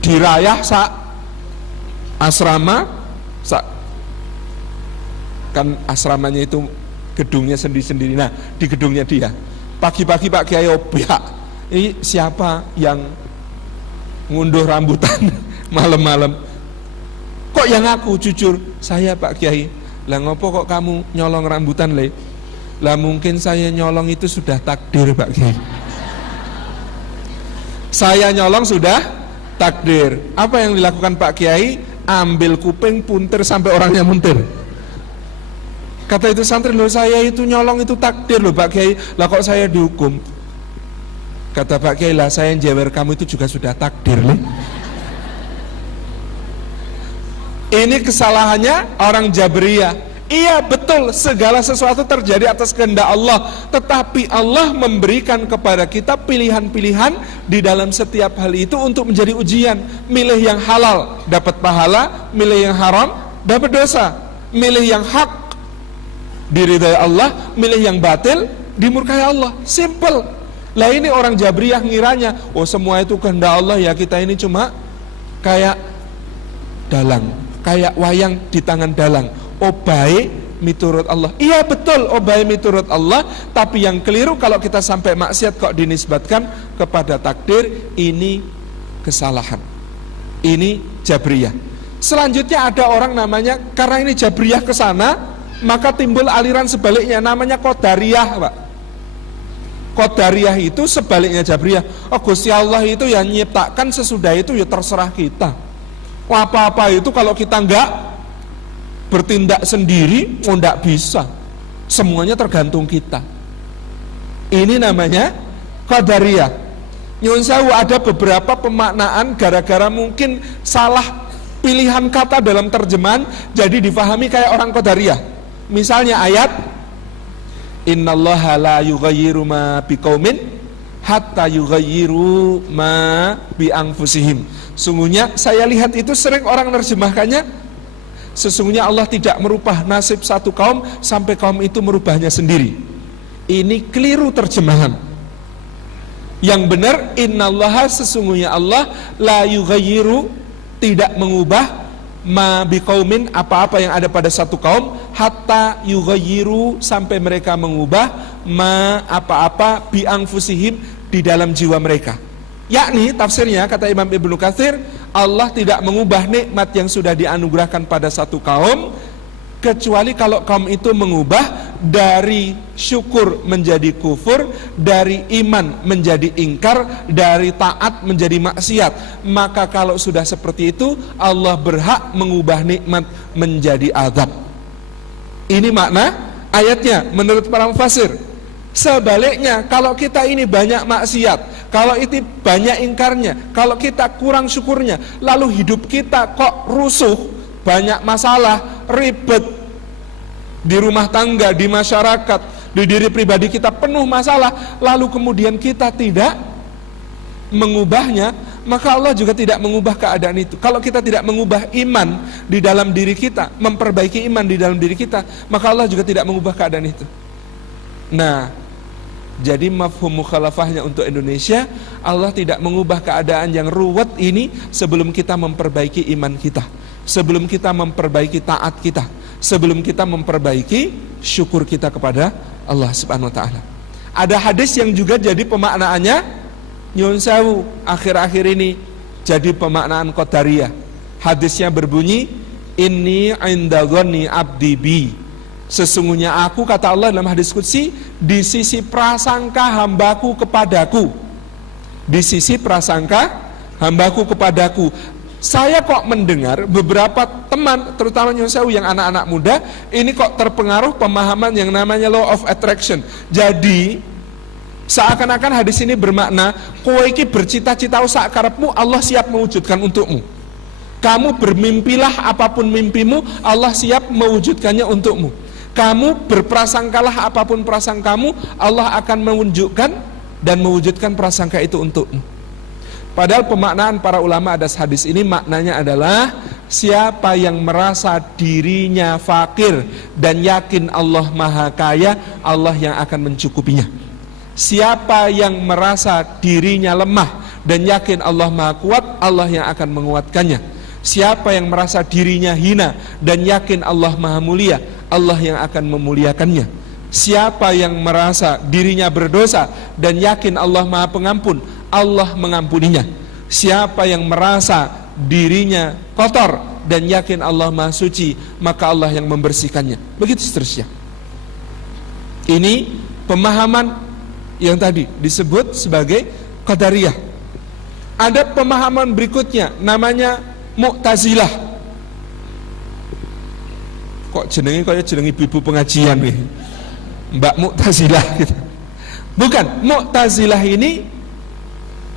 Dirayah sak asrama, kan asramanya itu gedungnya sendiri-sendiri. Nah, di gedungnya dia. Pagi-pagi Pak Kiai obiak, ini siapa yang ngunduh rambutan malam-malam? Kok yang aku? Jujur, saya Pak Kiai. Lah ngopo kok kamu nyolong rambutan, Le? Lah mungkin saya nyolong itu sudah takdir, Pak Kiai. Saya nyolong sudah takdir. Apa yang dilakukan Pak Kiai? Ambil kuping, puntir sampai orangnya muntir. Kata itu santri, loh saya itu nyolong itu takdir loh Pak Kiai. Lah kok saya dihukum? Kata Pak Kiai, lah saya yang jewer kamu itu juga sudah takdir, Le. Ini kesalahannya orang Jabriyah. Iya betul, segala sesuatu terjadi atas kehendak Allah, tetapi Allah memberikan kepada kita pilihan-pilihan di dalam setiap hal itu untuk menjadi ujian. Milih yang halal dapat pahala, milih yang haram dapat dosa. Milih yang hak diridhai Allah, milih yang batil dimurkai Allah. Simple. Lah ini orang Jabriyah ngiranya, oh semua itu kehendak Allah, ya kita ini cuma kayak dalang, kayak wayang di tangan dalang. Obai miturut Allah. Iya betul, obai miturut Allah. Tapi yang keliru kalau kita sampai maksiat kok dinisbatkan kepada takdir, ini kesalahan. Ini Jabriyah. Selanjutnya ada orang namanya, karena ini Jabriyah ke sana, maka timbul aliran sebaliknya namanya Qadariyah, Pak. Qadariyah itu sebaliknya Jabriyah. Oh Gusti Allah itu yang nyiptakan, sesudah itu ya terserah kita. Apa-apa itu kalau kita enggak bertindak sendiri, oh enggak bisa. Semuanya tergantung kita. Ini namanya Qadariyah. Nyun sewu, ada beberapa pemaknaan gara-gara mungkin salah pilihan kata dalam terjemahan, jadi difahami kayak orang Qadariyah. Misalnya ayat Innallaha la yughayyiru ma biqaumin hatta yughayyiru ma bi anfusihim. Sungguhnya saya lihat itu sering orang menerjemahkannya, sesungguhnya Allah tidak merubah nasib satu kaum sampai kaum itu merubahnya sendiri. Ini keliru terjemahan. Yang benar, innallaha, sesungguhnya Allah, la yughayyiru, tidak mengubah, ma biqaumin, apa-apa yang ada pada satu kaum, hatta yughayyiru, sampai mereka mengubah, ma apa-apa, bi anfusihim, di dalam jiwa mereka. Yakni tafsirnya, kata Imam Ibnu Katsir, Allah tidak mengubah nikmat yang sudah dianugerahkan pada satu kaum, kecuali kalau kaum itu mengubah dari syukur menjadi kufur, dari iman menjadi ingkar, dari taat menjadi maksiat. Maka kalau sudah seperti itu, Allah berhak mengubah nikmat menjadi azab. Ini makna ayatnya menurut para mufassir. Sebaliknya, kalau kita ini banyak maksiat, kalau itu banyak ingkarnya, kalau kita kurang syukurnya, lalu hidup kita kok rusuh, banyak masalah, ribet di rumah tangga, di masyarakat, di diri pribadi kita penuh masalah, lalu kemudian kita tidak mengubahnya, maka Allah juga tidak mengubah keadaan itu. Kalau kita tidak mengubah iman di dalam diri kita, memperbaiki iman di dalam diri kita, maka Allah juga tidak mengubah keadaan itu. Nah, jadi mafhum mukhalafahnya untuk Indonesia, Allah tidak mengubah keadaan yang ruwet ini sebelum kita memperbaiki iman kita, sebelum kita memperbaiki taat kita, sebelum kita memperbaiki syukur kita kepada Allah Subhanahu wa taala. Ada hadis yang juga jadi pemaknaannya nyun sewu akhir-akhir ini jadi pemaknaan Qadariyah. Hadisnya berbunyi, inni inda dhanni abdi bi. Sesungguhnya aku, kata Allah dalam hadis qudsi, di sisi prasangka hambaku kepadaku. Di sisi prasangka hambaku kepadaku. Saya kok mendengar beberapa teman, terutama nyun sewu yang anak-anak muda, ini kok terpengaruh pemahaman yang namanya law of attraction. Jadi seakan-akan hadis ini bermakna, kowe iki bercita-cita sak karepmu, Allah siap mewujudkan untukmu. Kamu bermimpilah apapun mimpimu, Allah siap mewujudkannya untukmu. Kamu berprasangkalah apapun prasangkamu, Allah akan menunjukkan dan mewujudkan prasangka itu untukmu. Padahal pemaknaan para ulama atas hadis ini maknanya adalah siapa yang merasa dirinya fakir dan yakin Allah maha kaya, Allah yang akan mencukupinya. Siapa yang merasa dirinya lemah dan yakin Allah maha kuat, Allah yang akan menguatkannya. Siapa yang merasa dirinya hina dan yakin Allah maha mulia, Allah yang akan memuliakannya. Siapa yang merasa dirinya berdosa dan yakin Allah maha pengampun, Allah mengampuninya. Siapa yang merasa dirinya kotor dan yakin Allah maha suci, maka Allah yang membersihkannya. Begitu seterusnya. Ini pemahaman yang tadi disebut sebagai Qadariyah. Ada pemahaman berikutnya namanya Mu'tazilah. Kok jenenge kayak jeneng ibu-ibu pengajian nih, Mbak Mu'tazilah gitu. Bukan, Mu'tazilah ini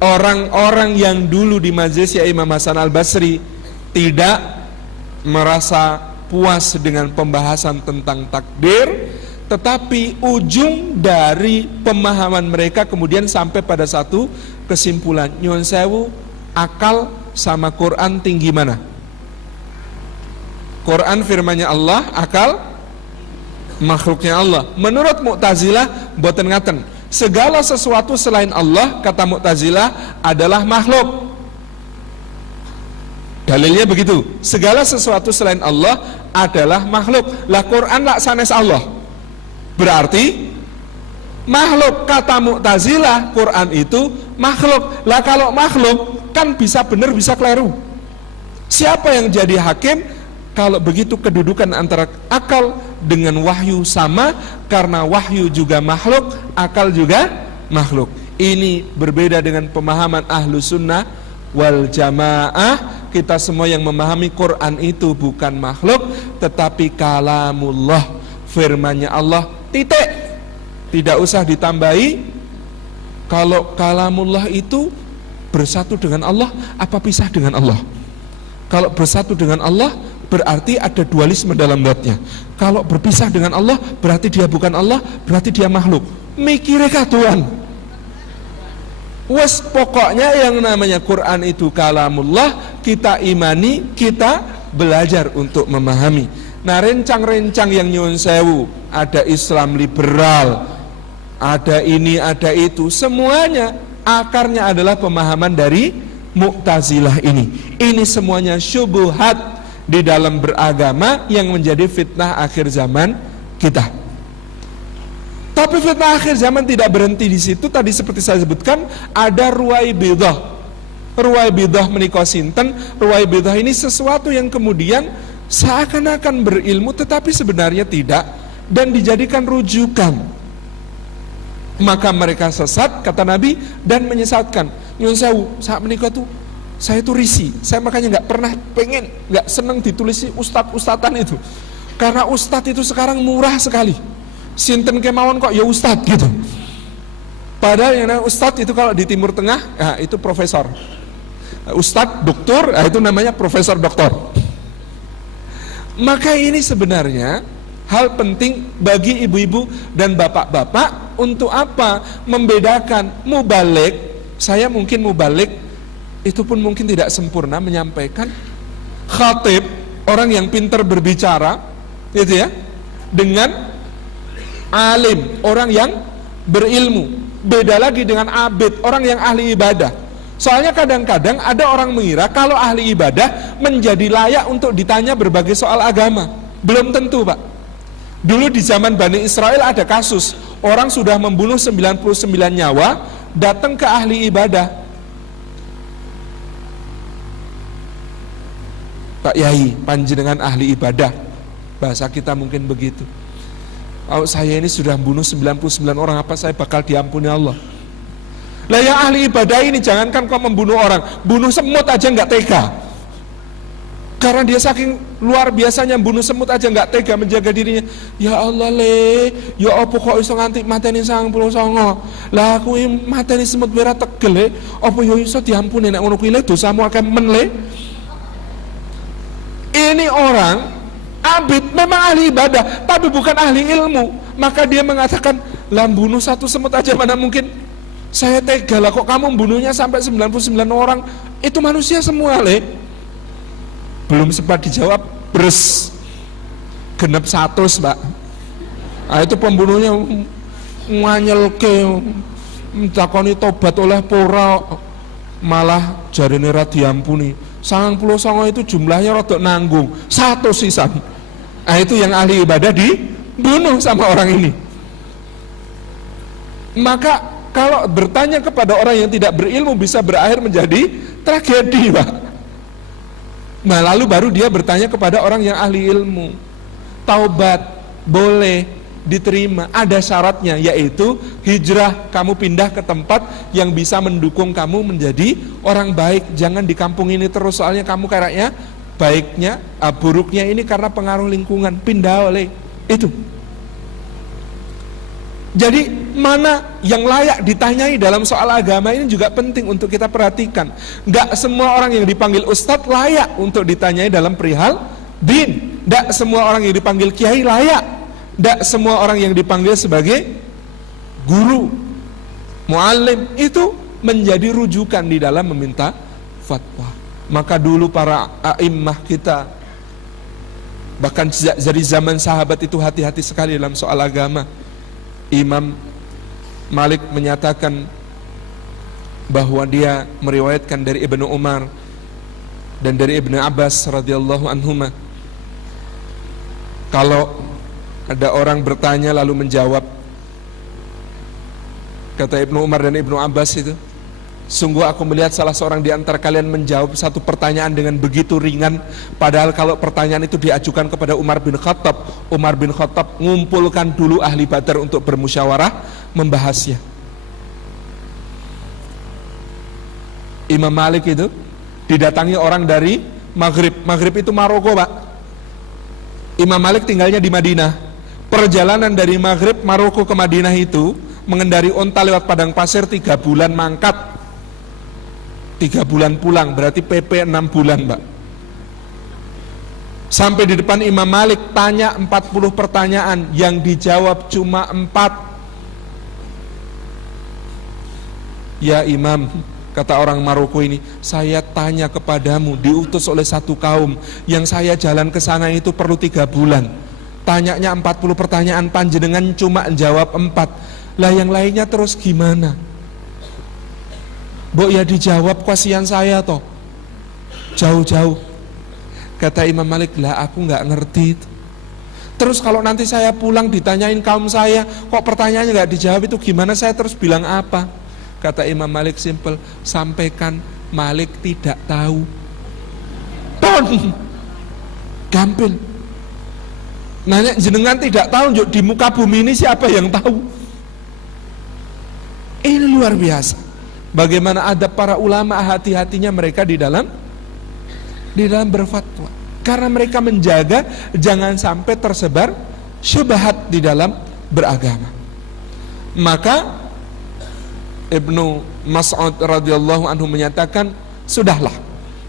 orang-orang yang dulu di majelis Imam Hasan Al-Basri tidak merasa puas dengan pembahasan tentang takdir, tetapi ujung dari pemahaman mereka kemudian sampai pada satu kesimpulan, nyuwun sewu, akal sama Quran tinggi mana? Quran firmannya Allah, akal makhluknya Allah. Menurut Mu'tazilah boten ngaten. Segala sesuatu selain Allah, kata Mu'tazilah, adalah makhluk. Dalilnya begitu. Segala sesuatu selain Allah adalah makhluk. Lah Quran lak sanes Allah, berarti makhluk. Kata Mu'tazilah, Quran itu makhluk. Lah kalau makhluk kan bisa benar bisa keliru. Siapa yang jadi hakim? Kalau begitu kedudukan antara akal dengan wahyu sama, karena wahyu juga makhluk, akal juga makhluk. Ini berbeda dengan pemahaman ahlu sunnah wal jamaah. Kita semua yang memahami Quran itu bukan makhluk, tetapi kalamullah, firmannya Allah, titik. Tidak usah ditambahi. Kalau kalamullah itu bersatu dengan Allah, apa pisah dengan Allah? Kalau bersatu dengan Allah, berarti ada dualisme dalam zatnya. Kalau berpisah dengan Allah, berarti dia bukan Allah, berarti dia makhluk. Mikire kaduan. Wes pokoknya yang namanya Quran itu kalamullah, kita imani, kita belajar untuk memahami. Nah, rencang-rencang yang nyuwun sewu, ada Islam liberal, ada ini, ada itu, semuanya akarnya adalah pemahaman dari Mu'tazilah ini. Ini semuanya syubhat di dalam beragama yang menjadi fitnah akhir zaman kita. Tapi fitnah akhir zaman tidak berhenti di situ. Tadi seperti saya sebutkan, ada Ruwaibidah. Ruwaibidah menika sinten? Ruwaibidah ini sesuatu yang kemudian seakan-akan berilmu tetapi sebenarnya tidak, dan dijadikan rujukan. Maka mereka sesat, kata Nabi, dan menyesatkan. Nyun sewu, saat menikah tuh saya tuh risih, saya makanya nggak pernah pengen, nggak seneng ditulisi ustad-ustadan itu, karena ustad itu sekarang murah sekali. Sinten kemauan kok ya ustad gitu. Padahal yang namanya ustad itu kalau di Timur Tengah, ya, itu profesor. Ustad, doktor, ya, itu namanya profesor doktor. Maka ini sebenarnya hal penting bagi ibu-ibu dan bapak-bapak untuk apa? Membedakan mubalik. Saya mungkin mubalik, itu pun mungkin tidak sempurna menyampaikan. Khatib, orang yang pintar berbicara, gitu ya, dengan alim, orang yang berilmu. Beda lagi dengan abid, orang yang ahli ibadah. Soalnya kadang-kadang ada orang mengira kalau ahli ibadah menjadi layak untuk ditanya berbagai soal agama. Belum tentu, Pak. Dulu di zaman Bani Israel ada kasus, orang sudah membunuh 99 nyawa, datang ke ahli ibadah. Pak Yai, panjenengan ahli ibadah. Bahasa kita mungkin begitu. Kalau saya ini sudah membunuh 99 orang, apa saya bakal diampuni Allah? Lah yang ahli ibadah ini, jangankan kau membunuh orang, bunuh semut aja nggak tega. Karena dia saking luar biasanya, bunuh semut aja nggak tega menjaga dirinya. Ya Allah le, ya apa kok iso nganti mateni 99. Lah aku mateni semut wira tegel le, apa yo iso diampuni nek ngono kuwi le dosamu akeh men le. Ini orang abid, memang ahli ibadah, tapi bukan ahli ilmu. Maka dia mengatakan, lah bunuh satu semut aja mana mungkin Saya tega lah, kok kamu membunuhnya sampai 99 orang? Itu manusia semua, Le. Belum sempat dijawab, bres, genep 100, Pak. Nah, itu pembunuhnya nganyelke, takoni tobat oleh pora, malah jarine ra diampuni. 99 itu jumlahnya rodok nanggung, 1 sisan. Nah, itu yang ahli ibadah dibunuh sama orang ini. Maka kalau bertanya kepada orang yang tidak berilmu bisa berakhir menjadi tragedi, Pak. Nah, lalu baru dia bertanya kepada orang yang ahli ilmu. Taubat boleh diterima, ada syaratnya, yaitu hijrah, kamu pindah ke tempat yang bisa mendukung kamu menjadi orang baik. Jangan di kampung ini terus, soalnya kamu kayaknya baiknya, buruknya ini karena pengaruh lingkungan, pindah oleh itu. Jadi mana yang layak ditanyai dalam soal agama ini juga penting untuk kita perhatikan. Gak semua orang yang dipanggil ustadz layak untuk ditanyai dalam perihal din. Gak semua orang yang dipanggil kiai layak. Gak semua orang yang dipanggil sebagai guru, muallim itu menjadi rujukan di dalam meminta fatwa. Maka dulu para a'immah kita, bahkan dari zaman sahabat itu hati-hati sekali dalam soal agama. Imam Malik menyatakan bahwa dia meriwayatkan dari Ibnu Umar dan dari Ibnu Abbas radhiyallahu anhuma, kalau ada orang bertanya lalu menjawab, kata Ibnu Umar dan Ibnu Abbas itu, sungguh aku melihat salah seorang di antara kalian menjawab satu pertanyaan dengan begitu ringan, padahal kalau pertanyaan itu diajukan kepada Umar bin Khattab, Umar bin Khattab ngumpulkan dulu ahli Badar untuk bermusyawarah membahasnya. Imam Malik itu didatangi orang dari Maghrib. Maghrib itu Maroko, Pak. Imam Malik tinggalnya di Madinah. Perjalanan dari Maghrib Maroko ke Madinah itu mengendari onta lewat padang pasir 3 bulan mangkat, 3 bulan pulang, berarti PP 6 bulan, Mbak. Sampai di depan Imam Malik, tanya 40 pertanyaan, yang dijawab cuma 4. Ya Imam, kata orang Maroko ini, saya tanya kepadamu, diutus oleh satu kaum, yang saya jalan ke sana itu perlu 3 bulan. Tanyanya 40 pertanyaan, panjenengan cuma jawab 4. Lah yang lainnya terus gimana? Mbok ya dijawab, kasihan saya toh, jauh-jauh. Kata Imam Malik, lah aku nggak ngerti itu. Terus kalau nanti saya pulang ditanyain kaum saya, kok pertanyaannya nggak dijawab, itu gimana saya terus bilang apa? Kata Imam Malik, simple, sampaikan Malik tidak tahu. Ton, gampil. Nanya jenengan tidak tahu, di muka bumi ini siapa yang tahu? Ini luar biasa. Bagaimana adab para ulama, hati-hatinya mereka di dalam berfatwa. Karena mereka menjaga jangan sampai tersebar syubhat di dalam beragama. Maka Ibnu Mas'ud radhiyallahu anhu menyatakan, sudahlah,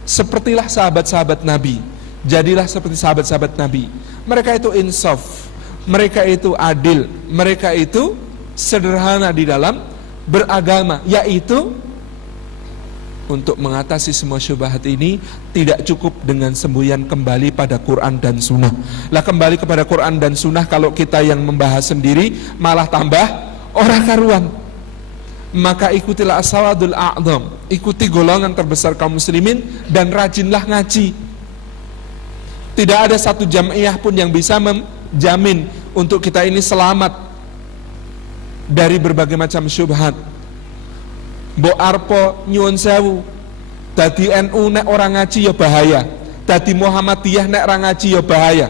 sepertilah sahabat-sahabat Nabi. Jadilah seperti sahabat-sahabat Nabi. Mereka itu insaf, mereka itu adil, mereka itu sederhana di dalam beragama, yaitu untuk mengatasi semua syubhat ini tidak cukup dengan semboyan kembali pada Quran dan Sunnah. Lah kembali kepada Quran dan Sunnah kalau kita yang membahas sendiri malah tambah ora karuan. Maka ikutilah as-sawadul a'zam, ikuti golongan terbesar kaum muslimin dan rajinlah ngaji. Tidak ada satu jamiah pun yang bisa menjamin untuk kita ini selamat dari berbagai macam syubhat. Mbok arpo nyuwun sewu, dadi NU nek orang ngaji ya bahaya, dadi Muhammadiyah nek orang ngaji ya bahaya,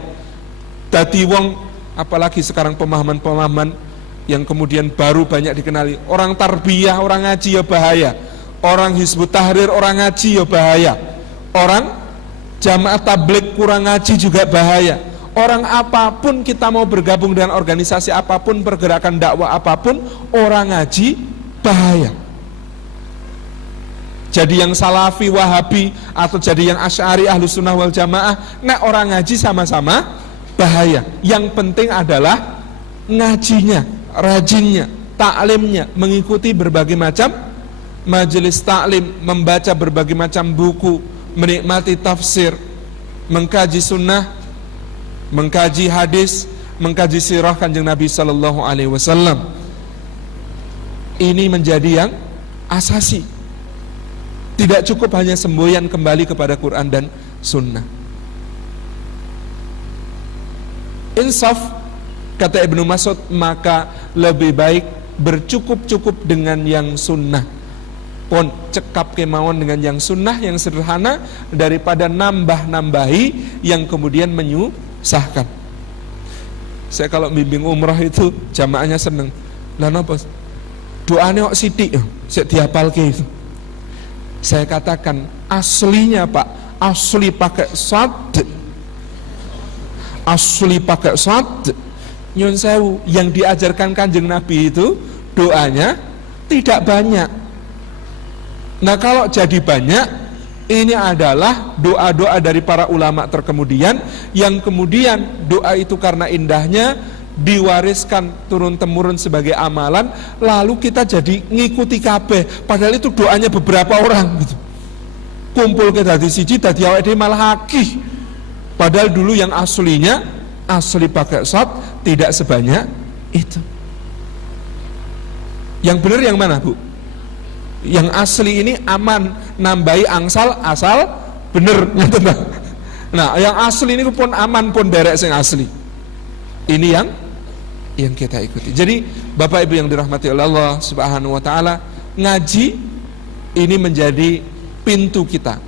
dadi wong, apalagi sekarang pemahaman-pemahaman yang kemudian baru banyak dikenali, orang tarbiyah orang ngaji ya bahaya, orang Hizbut Tahrir orang ngaji ya bahaya, orang jamaah tabligh kurang ngaji juga bahaya. Orang apapun kita mau bergabung dengan organisasi apapun, pergerakan dakwah apapun, orang ngaji bahaya. Jadi yang salafi, wahabi, atau jadi yang asy'ari, ahlus sunnah wal jamaah, nek orang ngaji sama-sama bahaya. Yang penting adalah ngajinya, rajinnya. taklimnya mengikuti berbagai macam majelis taklim, membaca berbagai macam buku, menikmati tafsir, mengkaji sunnah, mengkaji hadis, mengkaji sirah Kanjeng Nabi sallallahu alaihi wasallam. Ini menjadi yang asasi. Tidak cukup hanya semboyan kembali kepada Quran dan sunnah. Insaf, kata Ibnu Mas'ud, maka lebih baik bercukup-cukup dengan yang sunnah. Pun cekap kemauan dengan yang sunnah, yang sederhana, daripada nambah-nambahi yang kemudian menyusahkan. Saya kalau bimbing umrah itu jamaahnya seneng. Lah napa? Doanya kok sithik, sik dihafalke itu. Saya katakan aslinya Pak, asli pakai sad. Asli pakai sad. Nyun sewu, yang diajarkan Kanjeng Nabi itu doanya tidak banyak. Nah, kalau jadi banyak, ini adalah doa-doa dari para ulama terkemudian, yang kemudian doa itu karena indahnya diwariskan turun-temurun sebagai amalan, lalu kita jadi ngikuti kabeh, padahal itu doanya beberapa orang gitu. Kumpul ke dadi siji, dadi awake dhewe malah akih. Padahal dulu yang aslinya asli pakai sad tidak sebanyak itu. Yang benar yang mana, Bu? Yang asli ini aman, nambahi angsal asal bener. Nah, yang asli ini pun aman, pun derek sing asli. Ini yang kita ikuti. Jadi Bapak Ibu yang dirahmati oleh Allah Subhanahu wa taala, ngaji ini menjadi pintu kita,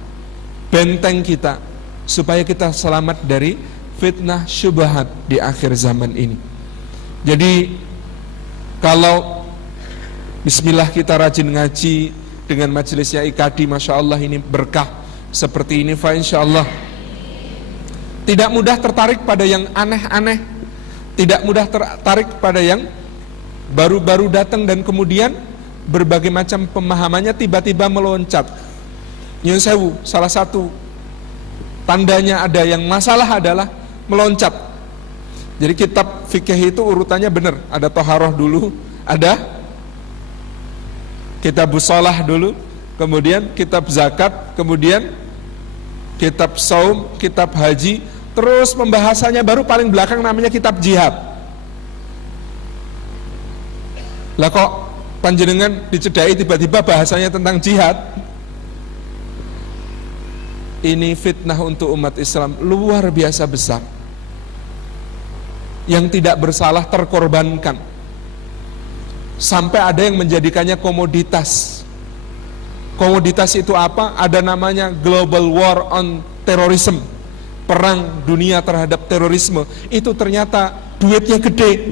benteng kita, supaya kita selamat dari fitnah syubhat di akhir zaman ini. Jadi kalau bismillah kita rajin ngaji dengan majelisnya IKADI, Masya Allah ini berkah seperti ini, fa insya Allah tidak mudah tertarik pada yang aneh-aneh, tidak mudah tertarik pada yang baru-baru datang dan kemudian berbagai macam pemahamannya tiba-tiba meloncat. Nyun sewu, salah satu tandanya ada yang masalah adalah meloncat. Jadi kitab fikih itu urutannya benar, ada toharoh dulu, ada kitab shalah dulu, kemudian kitab zakat, kemudian kitab saum, kitab haji, terus pembahasannya baru paling belakang namanya kitab jihad. Lah kok panjenengan dicedai tiba-tiba bahasanya tentang jihad? Ini fitnah untuk umat Islam luar biasa besar. Yang tidak bersalah terkorbankan, sampai ada yang menjadikannya komoditas. Komoditas itu apa? Ada namanya Global War on Terrorism, perang dunia terhadap terorisme. Itu ternyata duitnya gede.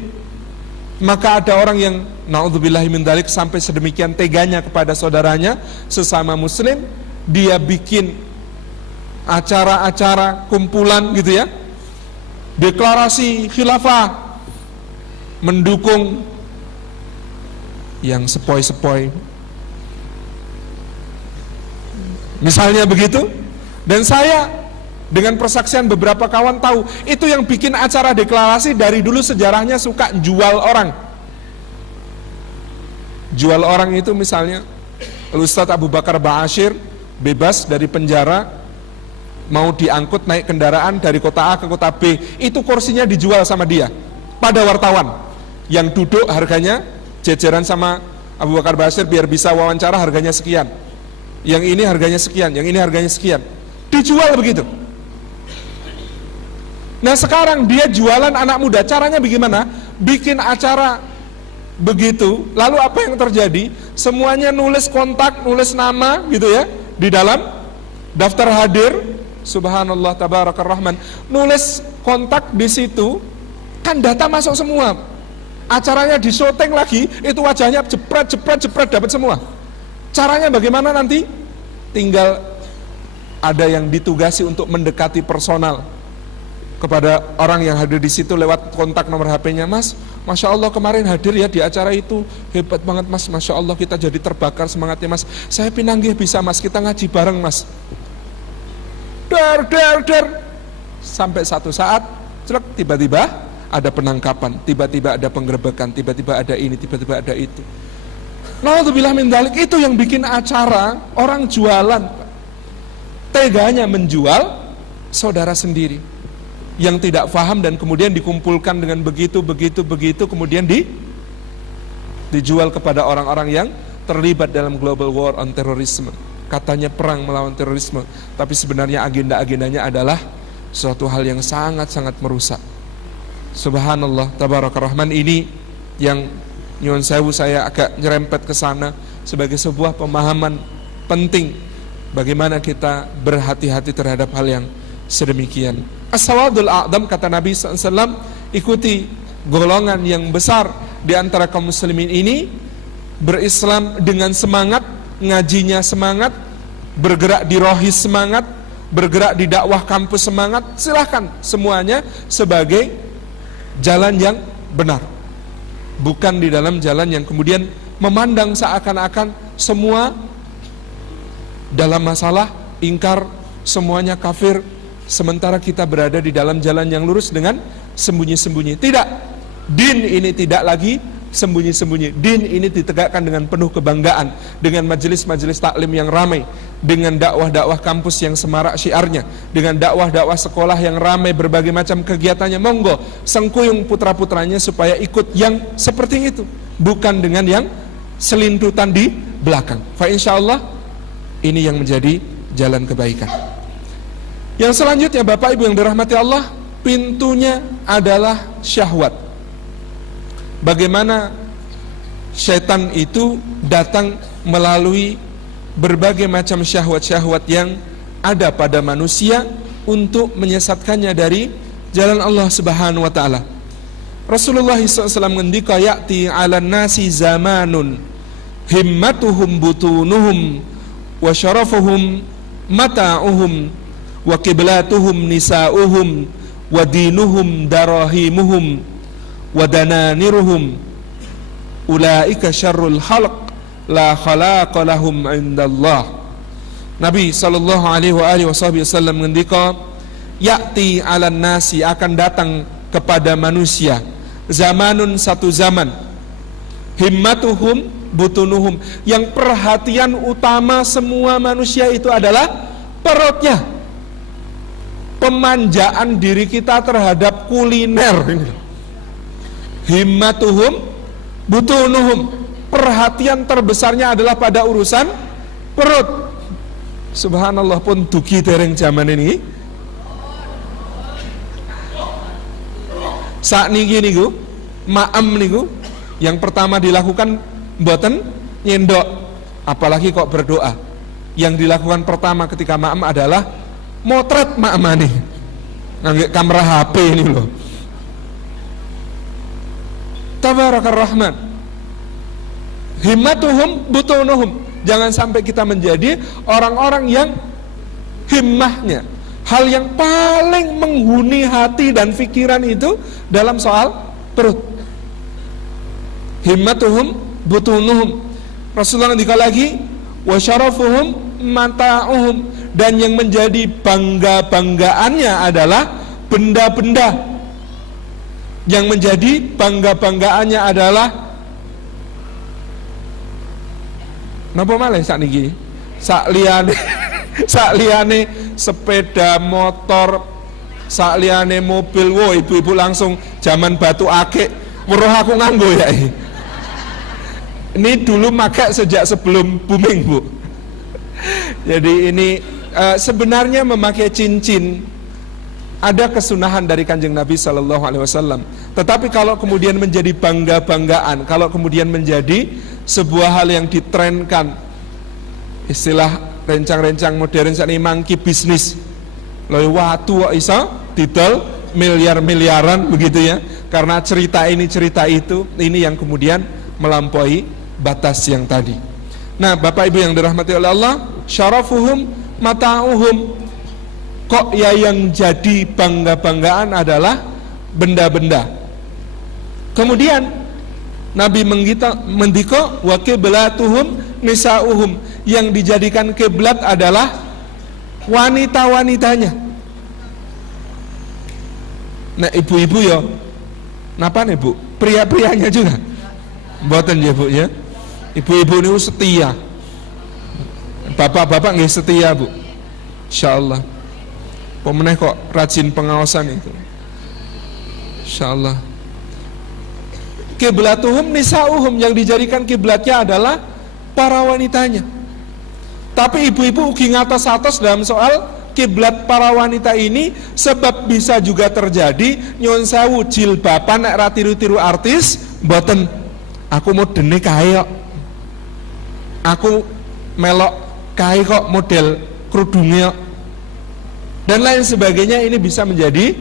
Maka ada orang yang naudzubillahi min dzalik sampai sedemikian teganya kepada saudaranya sesama muslim, dia bikin acara-acara kumpulan gitu ya, deklarasi khilafah, mendukung yang sepoi-sepoi, misalnya begitu. Dan saya dengan persaksian beberapa kawan tahu, itu yang bikin acara deklarasi dari dulu sejarahnya suka jual orang. Jual orang itu misalnya Ustadz Abu Bakar Ba'asyir bebas dari penjara, mau diangkut naik kendaraan dari kota A ke kota B, itu kursinya dijual sama dia pada wartawan. Yang duduk harganya jejeran sama Abu Bakar Ba'asyir biar bisa wawancara, harganya sekian. Yang ini harganya sekian, yang ini harganya sekian. Dijual begitu. Nah sekarang dia jualan anak muda, caranya bagaimana? Bikin acara begitu, lalu apa yang terjadi? Semuanya nulis kontak, nulis nama gitu ya, di dalam daftar hadir. Subhanallah tabarakar rahman, nulis kontak di situ, kan data masuk semua. Acaranya di syuting lagi, itu wajahnya jepret dapat semua. Caranya bagaimana nanti? Tinggal ada yang ditugasi untuk mendekati personal kepada orang yang hadir di situ lewat kontak nomor HP-nya. Mas, Masya Allah kemarin hadir ya di acara itu, hebat banget Mas, Masya Allah kita jadi terbakar semangatnya Mas. Saya pinanggih bisa Mas, kita ngaji bareng Mas. Der. Sampai satu saat, celek, tiba-tiba ada penangkapan, tiba-tiba ada penggerebekan, tiba-tiba ada ini, tiba-tiba ada itu. Naudzubillah min dzalik. Itu yang bikin acara orang jualan, teganya menjual saudara sendiri yang tidak paham, dan kemudian dikumpulkan dengan begitu, kemudian dijual kepada orang-orang yang terlibat dalam global war on terrorism. Katanya perang melawan terorisme, tapi sebenarnya agenda-agendanya adalah suatu hal yang sangat-sangat merusak. Subhanallah, tabaraka rahman. Ini yang nyuwun sewu saya agak nyerempet ke sana sebagai sebuah pemahaman penting bagaimana kita berhati-hati terhadap hal yang sedemikian. As-sawadul a'dam, kata Nabi SAW, ikuti golongan yang besar di antara kaum muslimin ini, berislam dengan semangat, ngajinya semangat, bergerak di rohis semangat, bergerak di dakwah kampus semangat. Silahkan, semuanya sebagai jalan yang benar, bukan di dalam jalan yang kemudian memandang seakan-akan semua dalam masalah ingkar, semuanya kafir, sementara kita berada di dalam jalan yang lurus dengan sembunyi-sembunyi. Tidak, din ini tidak lagi sembunyi-sembunyi. Din ini ditegakkan dengan penuh kebanggaan, dengan majelis-majelis taklim yang ramai, dengan dakwah-dakwah kampus yang semarak syiarnya, dengan dakwah-dakwah sekolah yang ramai berbagai macam kegiatannya. Monggo sengkuyung putra-putranya supaya ikut yang seperti itu, bukan dengan yang selintutan di belakang. Fa insyaallah ini yang menjadi jalan kebaikan. Yang selanjutnya, Bapak Ibu yang dirahmati Allah, pintunya adalah syahwat. Bagaimana syaitan itu datang melalui berbagai macam syahwat-syahwat yang ada pada manusia untuk menyesatkannya dari jalan Allah Subhanahu wa taala. Rasulullah SAW ngendika, ya'ti 'alan nasi zamanun himmatuhum butunuhum wa syarafuhum mata'uhum wa qiblatuhum nisa'uhum wa dinuhum darahimuhum wa dananiruhum ulaika syarrul khalq la khalaqa lahum indallah. Nabi sallallahu alaihi wasallam ngendika, ya'ti 'alan nasi, akan datang kepada manusia, zamanun, satu zaman, himmatuhum butunuhum, yang perhatian utama semua manusia itu adalah perutnya. Pemanjaan diri kita terhadap kuliner ini. Himmatuhum butunuhum, perhatian terbesarnya adalah pada urusan perut. Subhanallah, pun dugi dereng zaman ini. Saat niki niku, ma'am niku, yang pertama dilakukan mboten nyendok, apalagi kok berdoa. Yang dilakukan pertama ketika ma'am adalah motret ma'amane, ngangge kamera HP ini loh. Tabarakar Rahman. Himmatuhum butunuhum. Jangan sampai kita menjadi orang-orang yang himmahnya, hal yang paling menghuni hati dan pikiran itu dalam soal perut. Himmatuhum butunuhum. Rasulullah ngendika lagi, wa syarafuhum mata'uhum, dan yang menjadi bangga-banggaannya adalah benda-benda. Yang menjadi bangga-banggaannya adalah napa malih sakniki? Sakliyane sepeda motor, sakliyane mobil. Wo, ibu-ibu langsung zaman batu akik, weruh aku nganggo ya. Ini dulu makai sejak sebelum booming, Bu. Jadi ini sebenarnya memakai cincin ada kesunahan dari Kanjeng Nabi Sallallahu Alaihi Wasallam. Tetapi kalau kemudian menjadi bangga-banggaan, kalau kemudian menjadi sebuah hal yang ditrenkan, istilah rencang-rencang modern saat ini mangki bisnis, loh watu iso didol miliar-miliaran begitu ya, karena cerita ini cerita itu, ini yang kemudian melampaui batas yang tadi. Nah, Bapak Ibu yang dirahmati oleh Allah, syarafuhum mata'uhum, kok ya yang jadi bangga-banggaan adalah benda-benda. Kemudian Nabi mendika wa qiblatuhum nisa'uhum, yang dijadikan kiblat adalah wanita-wanitanya. Nah, ibu-ibu ya Napa nih Bu? Pria-prianya juga? Mboten ya Bu ya. Ibu-ibu ini setia. Bapak-bapak nggih setia Bu. Insyaallah. Pemeneh kok rajin pengawasan itu. Insyaallah. Kiblatuhum nisa'uhum, yang dijadikan kiblatnya adalah para wanitanya. Tapi ibu-ibu ugi ngatos-atos dalam soal kiblat para wanita ini, sebab bisa juga terjadi nyuwun sewu jilbaban nek ra tiru-tiru artis, mboten aku modene kae kok. Aku melok kae kok model kerudungnya dan lain sebagainya. Ini bisa menjadi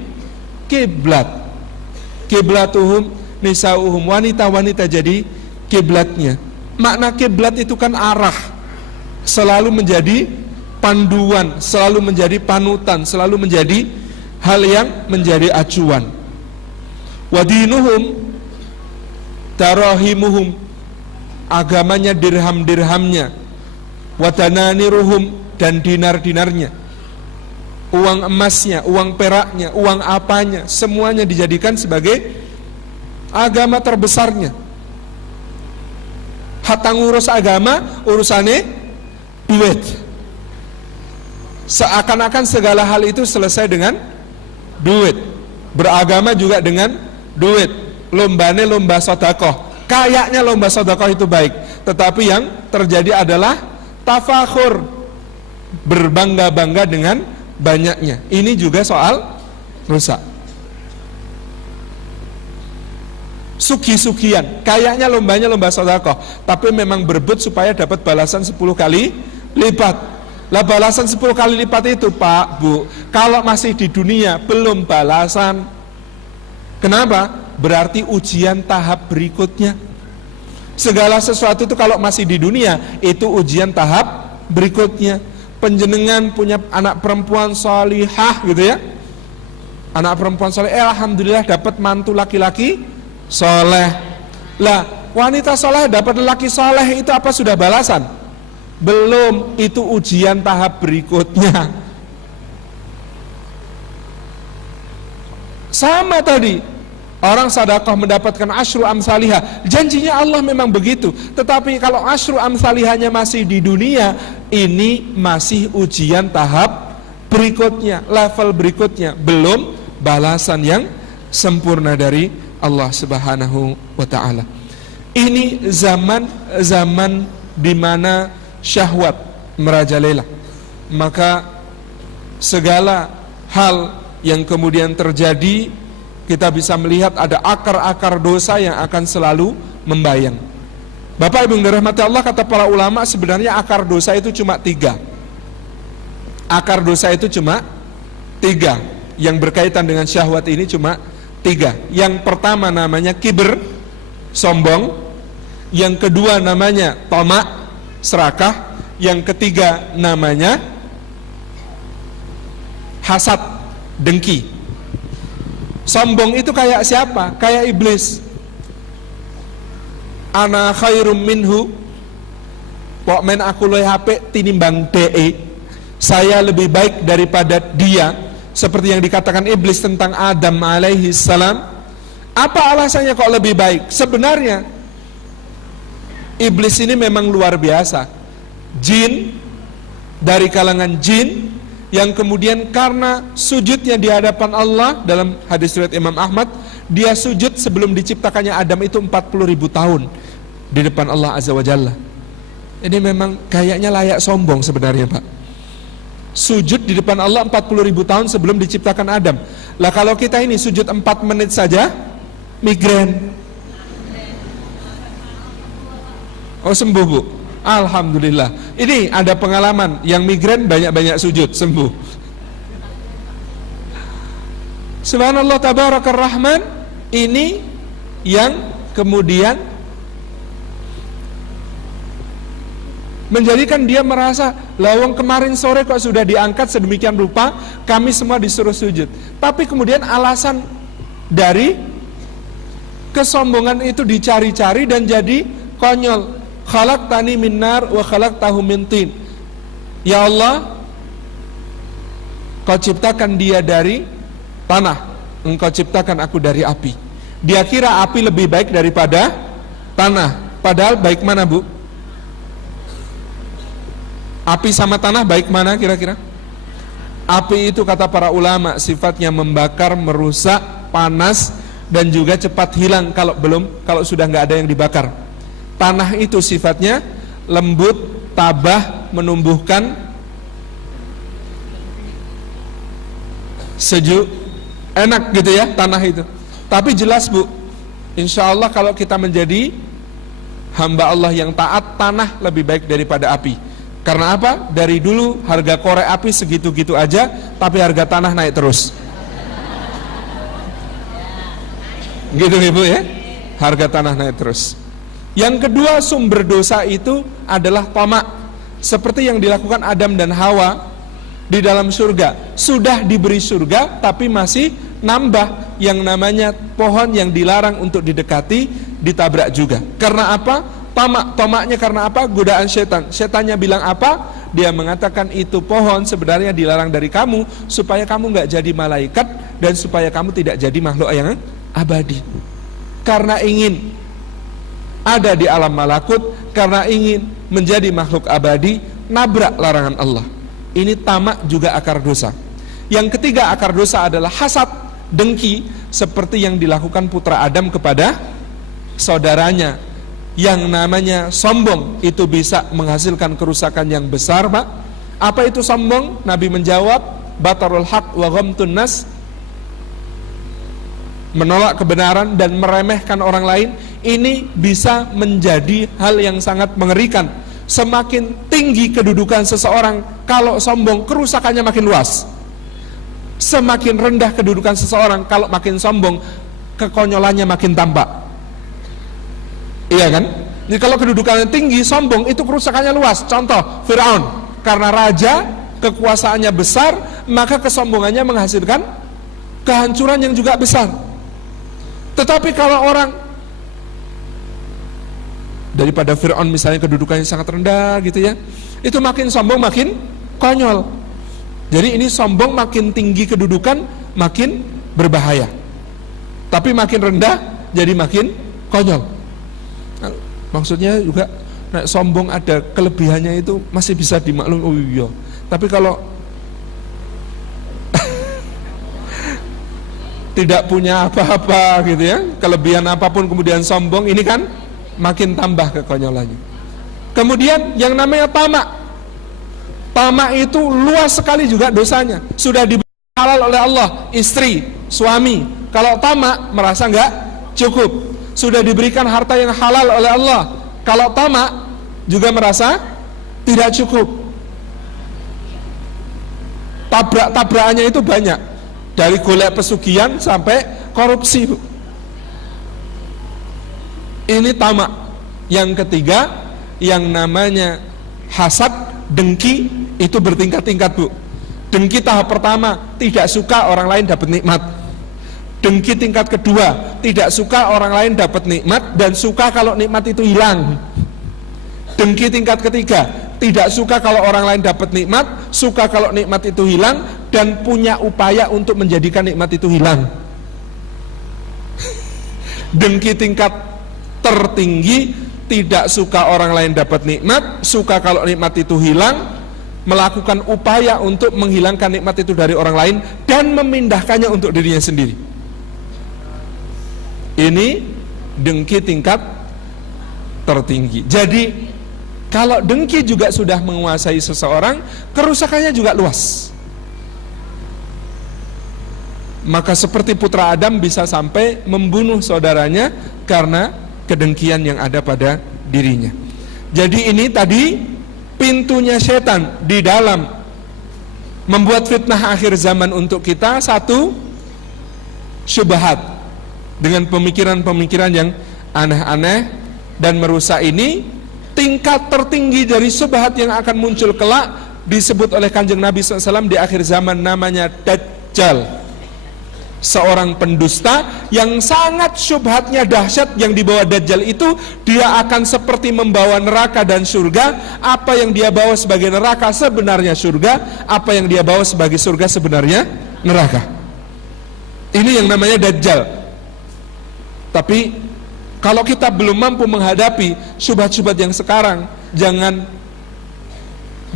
kiblat. Kiblatuhum nisa'uhum, wanita-wanita jadi kiblatnya. Makna kiblat itu kan arah, selalu menjadi panduan, selalu menjadi panutan, selalu menjadi hal yang menjadi acuan. Wadinuhum darahimuhum, agamanya dirham-dirhamnya. Wadananiruhum, dan dinar-dinarnya, uang emasnya, uang peraknya, uang apanya, semuanya dijadikan sebagai agama terbesarnya. Hatta ngurus agama, urusannya duit. Seakan-akan segala hal itu selesai dengan duit. Beragama juga dengan duit. Lombane lomba sedekah. Kayaknya lomba sedekah itu baik, tetapi yang terjadi adalah tafakhur, berbangga-bangga dengan banyaknya. Ini juga soal rusak. Sugi-sugian, kayaknya lombanya lomba sedekah, tapi memang berebut supaya dapat balasan 10 kali lipat. Lah balasan 10 kali lipat itu Pak, Bu, kalau masih di dunia belum balasan. Kenapa? Berarti ujian tahap berikutnya. Segala sesuatu itu kalau masih di dunia, itu ujian tahap berikutnya. Penjenengan punya anak perempuan salihah gitu ya, anak perempuan saleh, alhamdulillah dapat mantu laki-laki soleh. Lah wanita soleh dapat laki soleh, itu apa sudah balasan? Belum, itu ujian tahap berikutnya. Sama tadi, orang sedekah mendapatkan asyru amsalihah, janjinya Allah memang begitu. Tetapi kalau asyru amsalihahnya masih di dunia, ini masih ujian tahap berikutnya, level berikutnya, belum balasan yang sempurna dari Allah Subhanahu wa ta'ala. Ini zaman di mana syahwat merajalela. Maka segala hal yang kemudian terjadi, kita bisa melihat ada akar-akar dosa yang akan selalu membayang. Bapak Ibu yang dirahmati Allah, kata para ulama, sebenarnya akar dosa itu cuma 3. Akar dosa itu cuma 3. Yang berkaitan dengan syahwat ini cuma 3. Yang pertama namanya kibr, sombong. Yang kedua namanya tamak, serakah. Yang ketiga namanya hasad, dengki. Sombong itu kayak siapa? Kayak iblis. Ana khairum minhu, kok men aku luwih apik tinimbang DE. Saya lebih baik daripada dia. Seperti yang dikatakan iblis tentang Adam alaihi salam. Apa alasannya kok lebih baik? Sebenarnya iblis ini memang luar biasa. Jin, dari kalangan jin, yang kemudian karena sujudnya di hadapan Allah, dalam hadis riwayat Imam Ahmad, dia sujud sebelum diciptakannya Adam itu 40.000 tahun di depan Allah Azza wa Jalla. Ini memang kayaknya layak sombong sebenarnya Pak. Sujud di depan Allah 40.000 tahun sebelum diciptakan Adam. Lah kalau kita ini sujud 4 menit saja migrain. Oh sembuh Bu, alhamdulillah. Ini ada pengalaman yang migrain banyak-banyak sujud, sembuh. Subhanallah tabarakar rahman. Ini yang kemudian menjadikan dia merasa, lawang kemarin sore kok sudah diangkat sedemikian rupa, kami semua disuruh sujud. Tapi kemudian alasan dari kesombongan itu dicari-cari dan jadi konyol. Khalaqtani min nar wa khalaqtahu min tin. Ya Allah, Kau ciptakan dia dari tanah, Engkau ciptakan aku dari api. Dia kira api lebih baik daripada tanah. Padahal baik mana, Bu? Api sama tanah baik mana kira-kira? Api itu kata para ulama sifatnya membakar, merusak, panas, dan juga cepat hilang kalau sudah nggak ada yang dibakar. Tanah itu sifatnya lembut, tabah, menumbuhkan, sejuk, enak gitu ya tanah itu. Tapi jelas, Bu, insya Allah kalau kita menjadi hamba Allah yang taat, tanah lebih baik daripada api. Karena apa? Dari dulu harga korek api segitu-gitu aja, tapi harga tanah naik terus. Gitu Ibu ya, harga tanah naik terus. Yang kedua, sumber dosa itu adalah tamak. Seperti yang dilakukan Adam dan Hawa di dalam surga. Sudah diberi surga tapi masih nambah, yang namanya pohon yang dilarang untuk didekati, ditabrak juga. Karena apa? Tamaknya karena apa? Godaan setan. Setannya bilang apa? Dia mengatakan itu pohon sebenarnya dilarang dari kamu supaya kamu nggak jadi malaikat dan supaya kamu tidak jadi makhluk yang abadi. Karena ingin ada di alam malakut, karena ingin menjadi makhluk abadi, nabrak larangan Allah. Ini tamak juga akar dosa. Yang ketiga akar dosa adalah hasad, dengki, seperti yang dilakukan putra Adam kepada saudaranya. Yang namanya sombong itu bisa menghasilkan kerusakan yang besar, Pak. Apa itu sombong? Nabi menjawab, batarul haq wa ghamtun nas, menolak kebenaran dan meremehkan orang lain. Ini bisa menjadi hal yang sangat mengerikan. Semakin tinggi kedudukan seseorang, kalau sombong, kerusakannya makin luas. Semakin rendah kedudukan seseorang, kalau makin sombong, kekonyolannya makin tampak. Iya kan? Jadi kalau kedudukannya tinggi, sombong, itu kerusakannya luas. Contoh, Fir'aun, karena raja, kekuasaannya besar, maka kesombongannya menghasilkan kehancuran yang juga besar. Tetapi kalau orang daripada Fir'aun misalnya kedudukannya sangat rendah gitu ya, itu makin sombong makin konyol. Jadi ini sombong makin tinggi kedudukan makin berbahaya, tapi makin rendah jadi makin konyol. Maksudnya juga sombong ada kelebihannya itu masih bisa dimaklum. Oh iya, tapi kalau tidak punya apa-apa gitu ya, kelebihan apapun kemudian sombong, ini kan makin tambah kekonyolannya. Kemudian yang namanya tamak. Tamak itu luas sekali juga dosanya. Sudah diberi halal oleh Allah, istri, suami. Kalau tamak merasa enggak cukup. Sudah diberikan harta yang halal oleh Allah. Kalau tamak juga merasa tidak cukup. Tabrak-tabrakannya itu banyak. Dari golek pesugihan sampai korupsi, Bu. Ini tamak. Yang ketiga, yang namanya hasad, dengki, itu bertingkat-tingkat, Bu. Dengki tahap pertama, tidak suka orang lain dapat nikmat. Dengki tingkat kedua, tidak suka orang lain dapat nikmat dan suka kalau nikmat itu hilang. Dengki tingkat ketiga, tidak suka kalau orang lain dapat nikmat, suka kalau nikmat itu hilang dan punya upaya untuk menjadikan nikmat itu hilang. Dengki tingkat tertinggi, tidak suka orang lain dapat nikmat, suka kalau nikmat itu hilang, melakukan upaya untuk menghilangkan nikmat itu dari orang lain dan memindahkannya untuk dirinya sendiri. Ini dengki tingkat tertinggi. Jadi kalau dengki juga sudah menguasai seseorang, kerusakannya juga luas. Maka seperti putra Adam bisa sampai membunuh saudaranya karena kedengkian yang ada pada dirinya. Jadi ini tadi pintunya setan di dalam membuat fitnah akhir zaman untuk kita. Satu, syubhat, dengan pemikiran-pemikiran yang aneh-aneh dan merusak. Ini tingkat tertinggi dari syubhat yang akan muncul kelak, disebut oleh Kanjeng Nabi SAW di akhir zaman, namanya Dajjal. Seorang pendusta yang sangat syubhatnya dahsyat. Yang dibawa Dajjal itu, dia akan seperti membawa neraka dan surga. Apa yang dia bawa sebagai neraka sebenarnya surga, apa yang dia bawa sebagai surga sebenarnya neraka. Ini yang namanya Dajjal. Tapi kalau kita belum mampu menghadapi syubhat-syubhat yang sekarang, jangan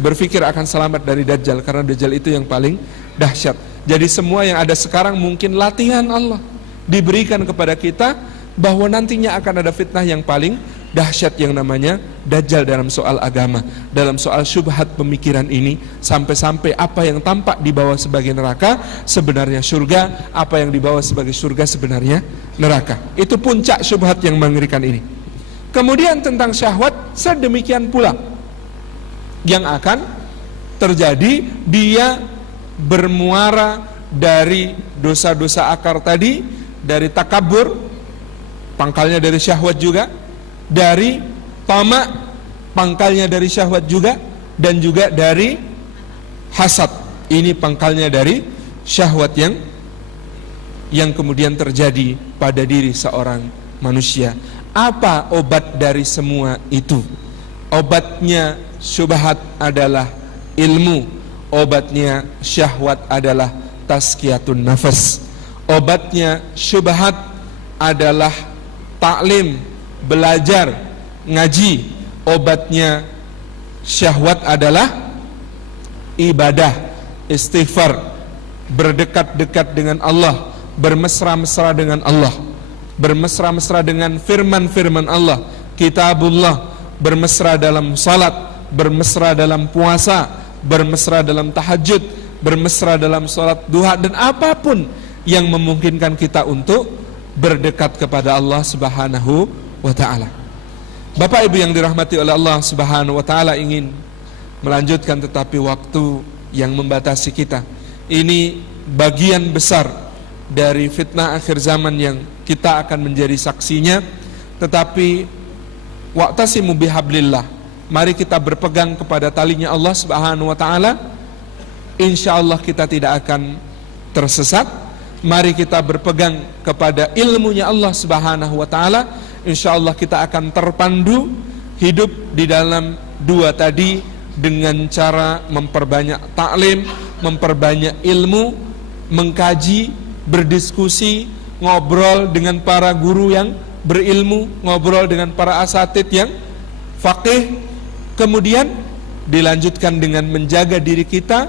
berpikir akan selamat dari Dajjal, karena Dajjal itu yang paling dahsyat. Jadi semua yang ada sekarang mungkin latihan Allah diberikan kepada kita, bahwa nantinya akan ada fitnah yang paling dahsyat yang namanya Dajjal dalam soal agama, dalam soal syubhat pemikiran ini, sampai-sampai apa yang tampak di bawah sebagai neraka sebenarnya surga, apa yang di bawah sebagai surga sebenarnya neraka. Itu puncak syubhat yang mengerikan ini. Kemudian tentang syahwat sedemikian pula yang akan terjadi, dia bermuara dari dosa-dosa akar tadi, dari takabur, pangkalnya dari syahwat juga, dari tamak, pangkalnya dari syahwat juga, dan juga dari hasad, ini pangkalnya dari syahwat yang kemudian terjadi pada diri seorang manusia. Apa obat dari semua itu? Obatnya syubhat adalah ilmu, obatnya syahwat adalah tazkiyatun nafas, obatnya syubhat adalah taklim, belajar, ngaji, obatnya syahwat adalah ibadah, istighfar, berdekat-dekat dengan Allah, bermesra-mesra dengan Allah, bermesra-mesra dengan firman-firman Allah, kitabullah, bermesra dalam salat, bermesra dalam puasa, bermesra dalam tahajud, bermesra dalam salat duha, dan apapun yang memungkinkan kita untuk berdekat kepada Allah Subhanahu wa ta'ala. Bapak Ibu yang dirahmati oleh Allah Subhanahu wa ta'ala, ingin melanjutkan tetapi waktu yang membatasi kita. Ini bagian besar dari fitnah akhir zaman yang kita akan menjadi saksinya. Tetapi wa'tasimu bihablillah, mari kita berpegang kepada talinya Allah Subhanahu wa ta'ala. Insyaallah kita tidak akan tersesat. Mari kita berpegang kepada ilmunya Allah Subhanahu wa ta'ala. Insyaallah kita akan terpandu hidup di dalam dua tadi, dengan cara memperbanyak taklim, memperbanyak ilmu, mengkaji, berdiskusi, ngobrol dengan para guru yang berilmu, ngobrol dengan para asatid yang faqih. Kemudian dilanjutkan dengan menjaga diri kita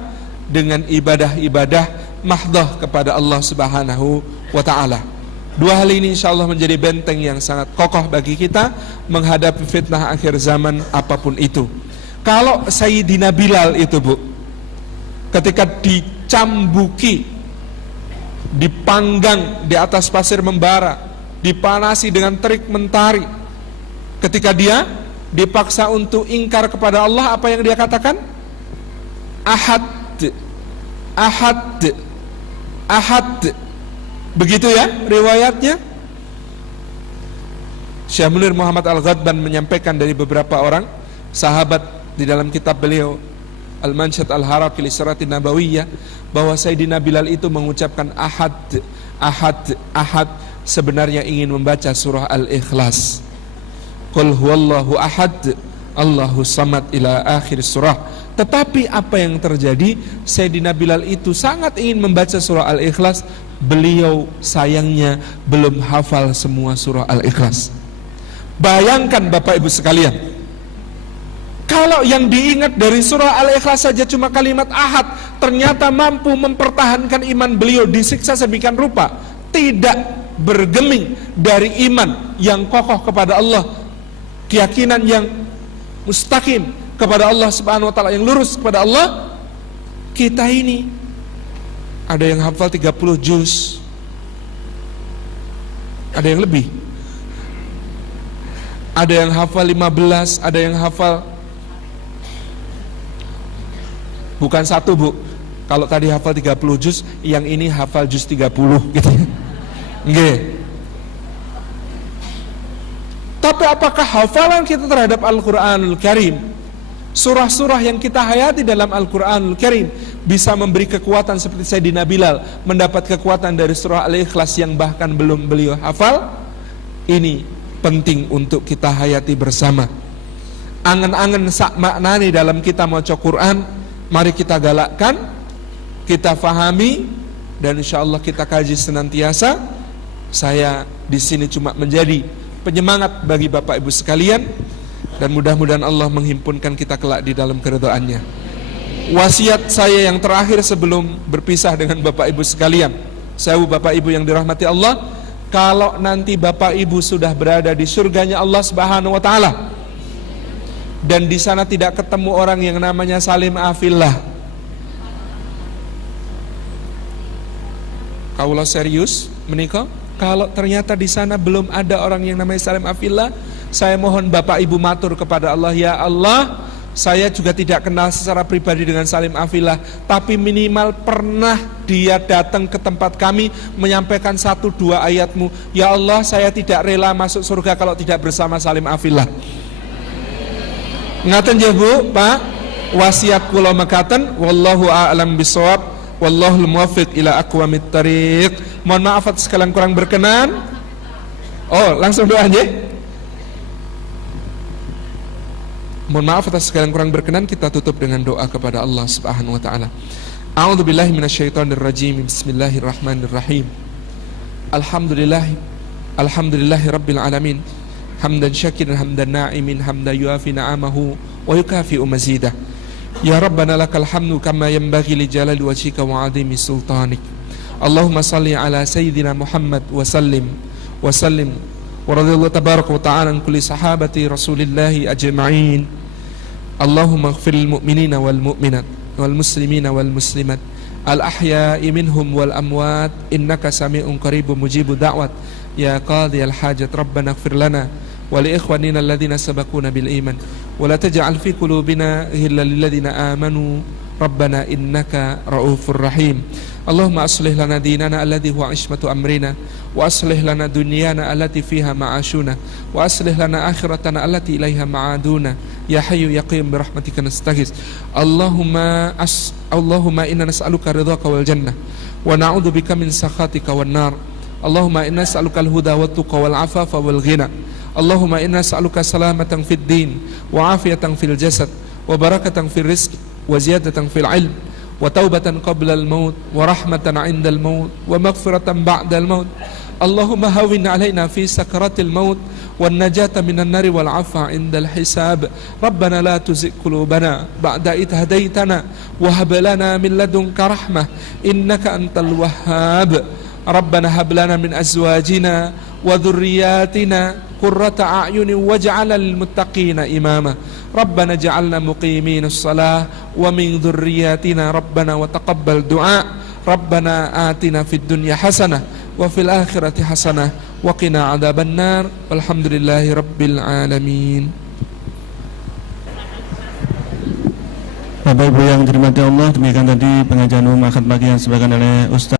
dengan ibadah-ibadah mahdah kepada Allah Subhanahu wa ta'ala. Dua hal ini insyaallah menjadi benteng yang sangat kokoh bagi kita menghadapi fitnah akhir zaman apapun itu. Kalau Sayyidina Bilal itu, Bu, ketika dicambuki, dipanggang di atas pasir membara, dipanasi dengan terik mentari, ketika dia dipaksa untuk ingkar kepada Allah, apa yang dia katakan? Ahad, ahad, ahad. Begitu ya riwayatnya. Syekh Munir Muhammad Al-Ghadban menyampaikan dari beberapa orang sahabat di dalam kitab beliau Al-Manshad Al-Haraki li Siratin Nabawiyah, bahwa Sayyidina Bilal itu mengucapkan ahad, ahad, ahad, sebenarnya ingin membaca surah Al-Ikhlas, Qul huwallahu ahad, Allahu samad, ila akhir surah. Tetapi apa yang terjadi? Sayyidina Bilal itu sangat ingin membaca surah Al-Ikhlas. Beliau sayangnya belum hafal semua surah Al-Ikhlas. Bayangkan Bapak Ibu sekalian, kalau yang diingat dari surah Al-Ikhlas saja cuma kalimat ahad, ternyata mampu mempertahankan iman beliau disiksa sedemikian rupa, tidak bergeming dari iman yang kokoh kepada Allah, keyakinan yang mustaqim kepada Allah Subhanahu wa ta'ala, yang lurus kepada Allah. Kita ini ada yang hafal 30 juz, ada yang lebih, ada yang hafal 15, ada yang hafal bukan satu, Bu. Kalau tadi hafal 30 juz, yang ini hafal juz 30 gitu. Nggih. Tapi apakah hafalan kita terhadap Al-Qur'anul Karim, surah-surah yang kita hayati dalam Al-Qur'anul Karim, bisa memberi kekuatan seperti Sayyidina Bilal mendapat kekuatan dari surah Al-Ikhlas yang bahkan belum beliau hafal? Ini penting untuk kita hayati bersama. Angan-angan sak maknani dalam kita maca Quran, mari kita galakkan, kita fahami, dan insyaallah kita kaji senantiasa. Saya di sini cuma menjadi penyemangat bagi Bapak Ibu sekalian, dan mudah-mudahan Allah menghimpunkan kita kelak di dalam keridhaannya. Wasiat saya yang terakhir sebelum berpisah dengan Bapak Ibu sekalian, sewu Bapak Ibu yang dirahmati Allah, kalau nanti Bapak Ibu sudah berada di surganya Allah Subhanahu wa taala, dan di sana tidak ketemu orang yang namanya Salim Afillah. Kaulah serius menikah. Kalau ternyata di sana belum ada orang yang namanya Salim Afillah, saya mohon Bapak Ibu matur kepada Allah, ya Allah, saya juga tidak kenal secara pribadi dengan Salim Afillah, tapi minimal pernah dia datang ke tempat kami menyampaikan 1-2 ayat-Mu. Ya Allah, saya tidak rela masuk surga kalau tidak bersama Salim Afillah. Ngaten ya Bu, Pak, wasiat kula mekaten, wallahu a'lam bishawab, wallahul muwaffiq ila aqwamit thariq. Mohon maaf atas sekalian kurang berkenan. Oh, langsung doa aja. Mohon maaf atas sekalian kurang berkenan, kita tutup dengan doa kepada Allah Subhanahu wa taala. A'udzubillahi minasyaitonir rajim. Bismillahirrahmanirrahim. Alhamdulillahi rabbil alamin. Hamdan syakiran hamdan na'imin hamdan yuafi na'amahu wa yukafi'u mazidah. Ya Rabbana lakal hamdu kama yanbaghi li jalali wajhika wa 'azimi sultanik. Allahumma salli ala sayyidina Muhammad wa sallim wa radhiyallahu tabaraka wa ta'ala an kulli sahabati Rasulillahi ajma'in. Allahumma ighfir lil mu'minina wal mu'minat wal muslimina wal muslimat al ahya'i minhum wal amwat innaka sami'un qaribun mujibud da'wat ya qadiyal hajat. Rabbana ighfir lana wa li ikhwanina alladhina sabaquna bil iman wa la taj'al fi qulubina ghillan lil ladzina amanu Rabbana innaka ra'ufur rahim. Allahumma aslih lana dinana alladhi huwa ismatu amrina wa aslih lana dunyana allati fiha ma'ashuna wa aslih lana akhiratana allati ilaiha ma'aduna ya hayyu ya qayyum bi rahmatika nastaghis. Allahumma inna nas'aluka ridhaka wal jannah wa na'udzubika min sakhatika wan nar. Allahumma inna nas'aluka al huda wat tuqa wal afafa wal ghina. Allahumma inna nas'aluka salamatan fid din wa afiyatan fil jasad wa barakatan fil rizq wa ziyadatan fil ilm wa taubatan qabla al-maut wa rahmatan 'inda al-maut wa maghfiratan ba'da al-maut. Allahumma hawwin 'alaina fi sakaratil maut wan najata minan nari wal 'afwa 'inda al-hisab. Rabbana la tuzigh qulubana ba'da idh hadaitana wa hab lana min ladunka rahmah innaka antal wahhab. Rabbana hab lana min azwajina wa dhurriyyatina qurrata a'yunin waj'alna lil muttaqina imama. Rabbana ja'alna muqiminus shalah wa min dhurriyyatina Rabbana wa taqabbal du'a. Rabbana atina fid dunya hasanah wa fil akhirati hasanah wa qina adzaban nar. Walhamdulillahi rabbil alamin. Bapak Ibu yang dirahmati Allah, demikian tadi pengajian umum akad pagi yang disampaikan oleh Ustaz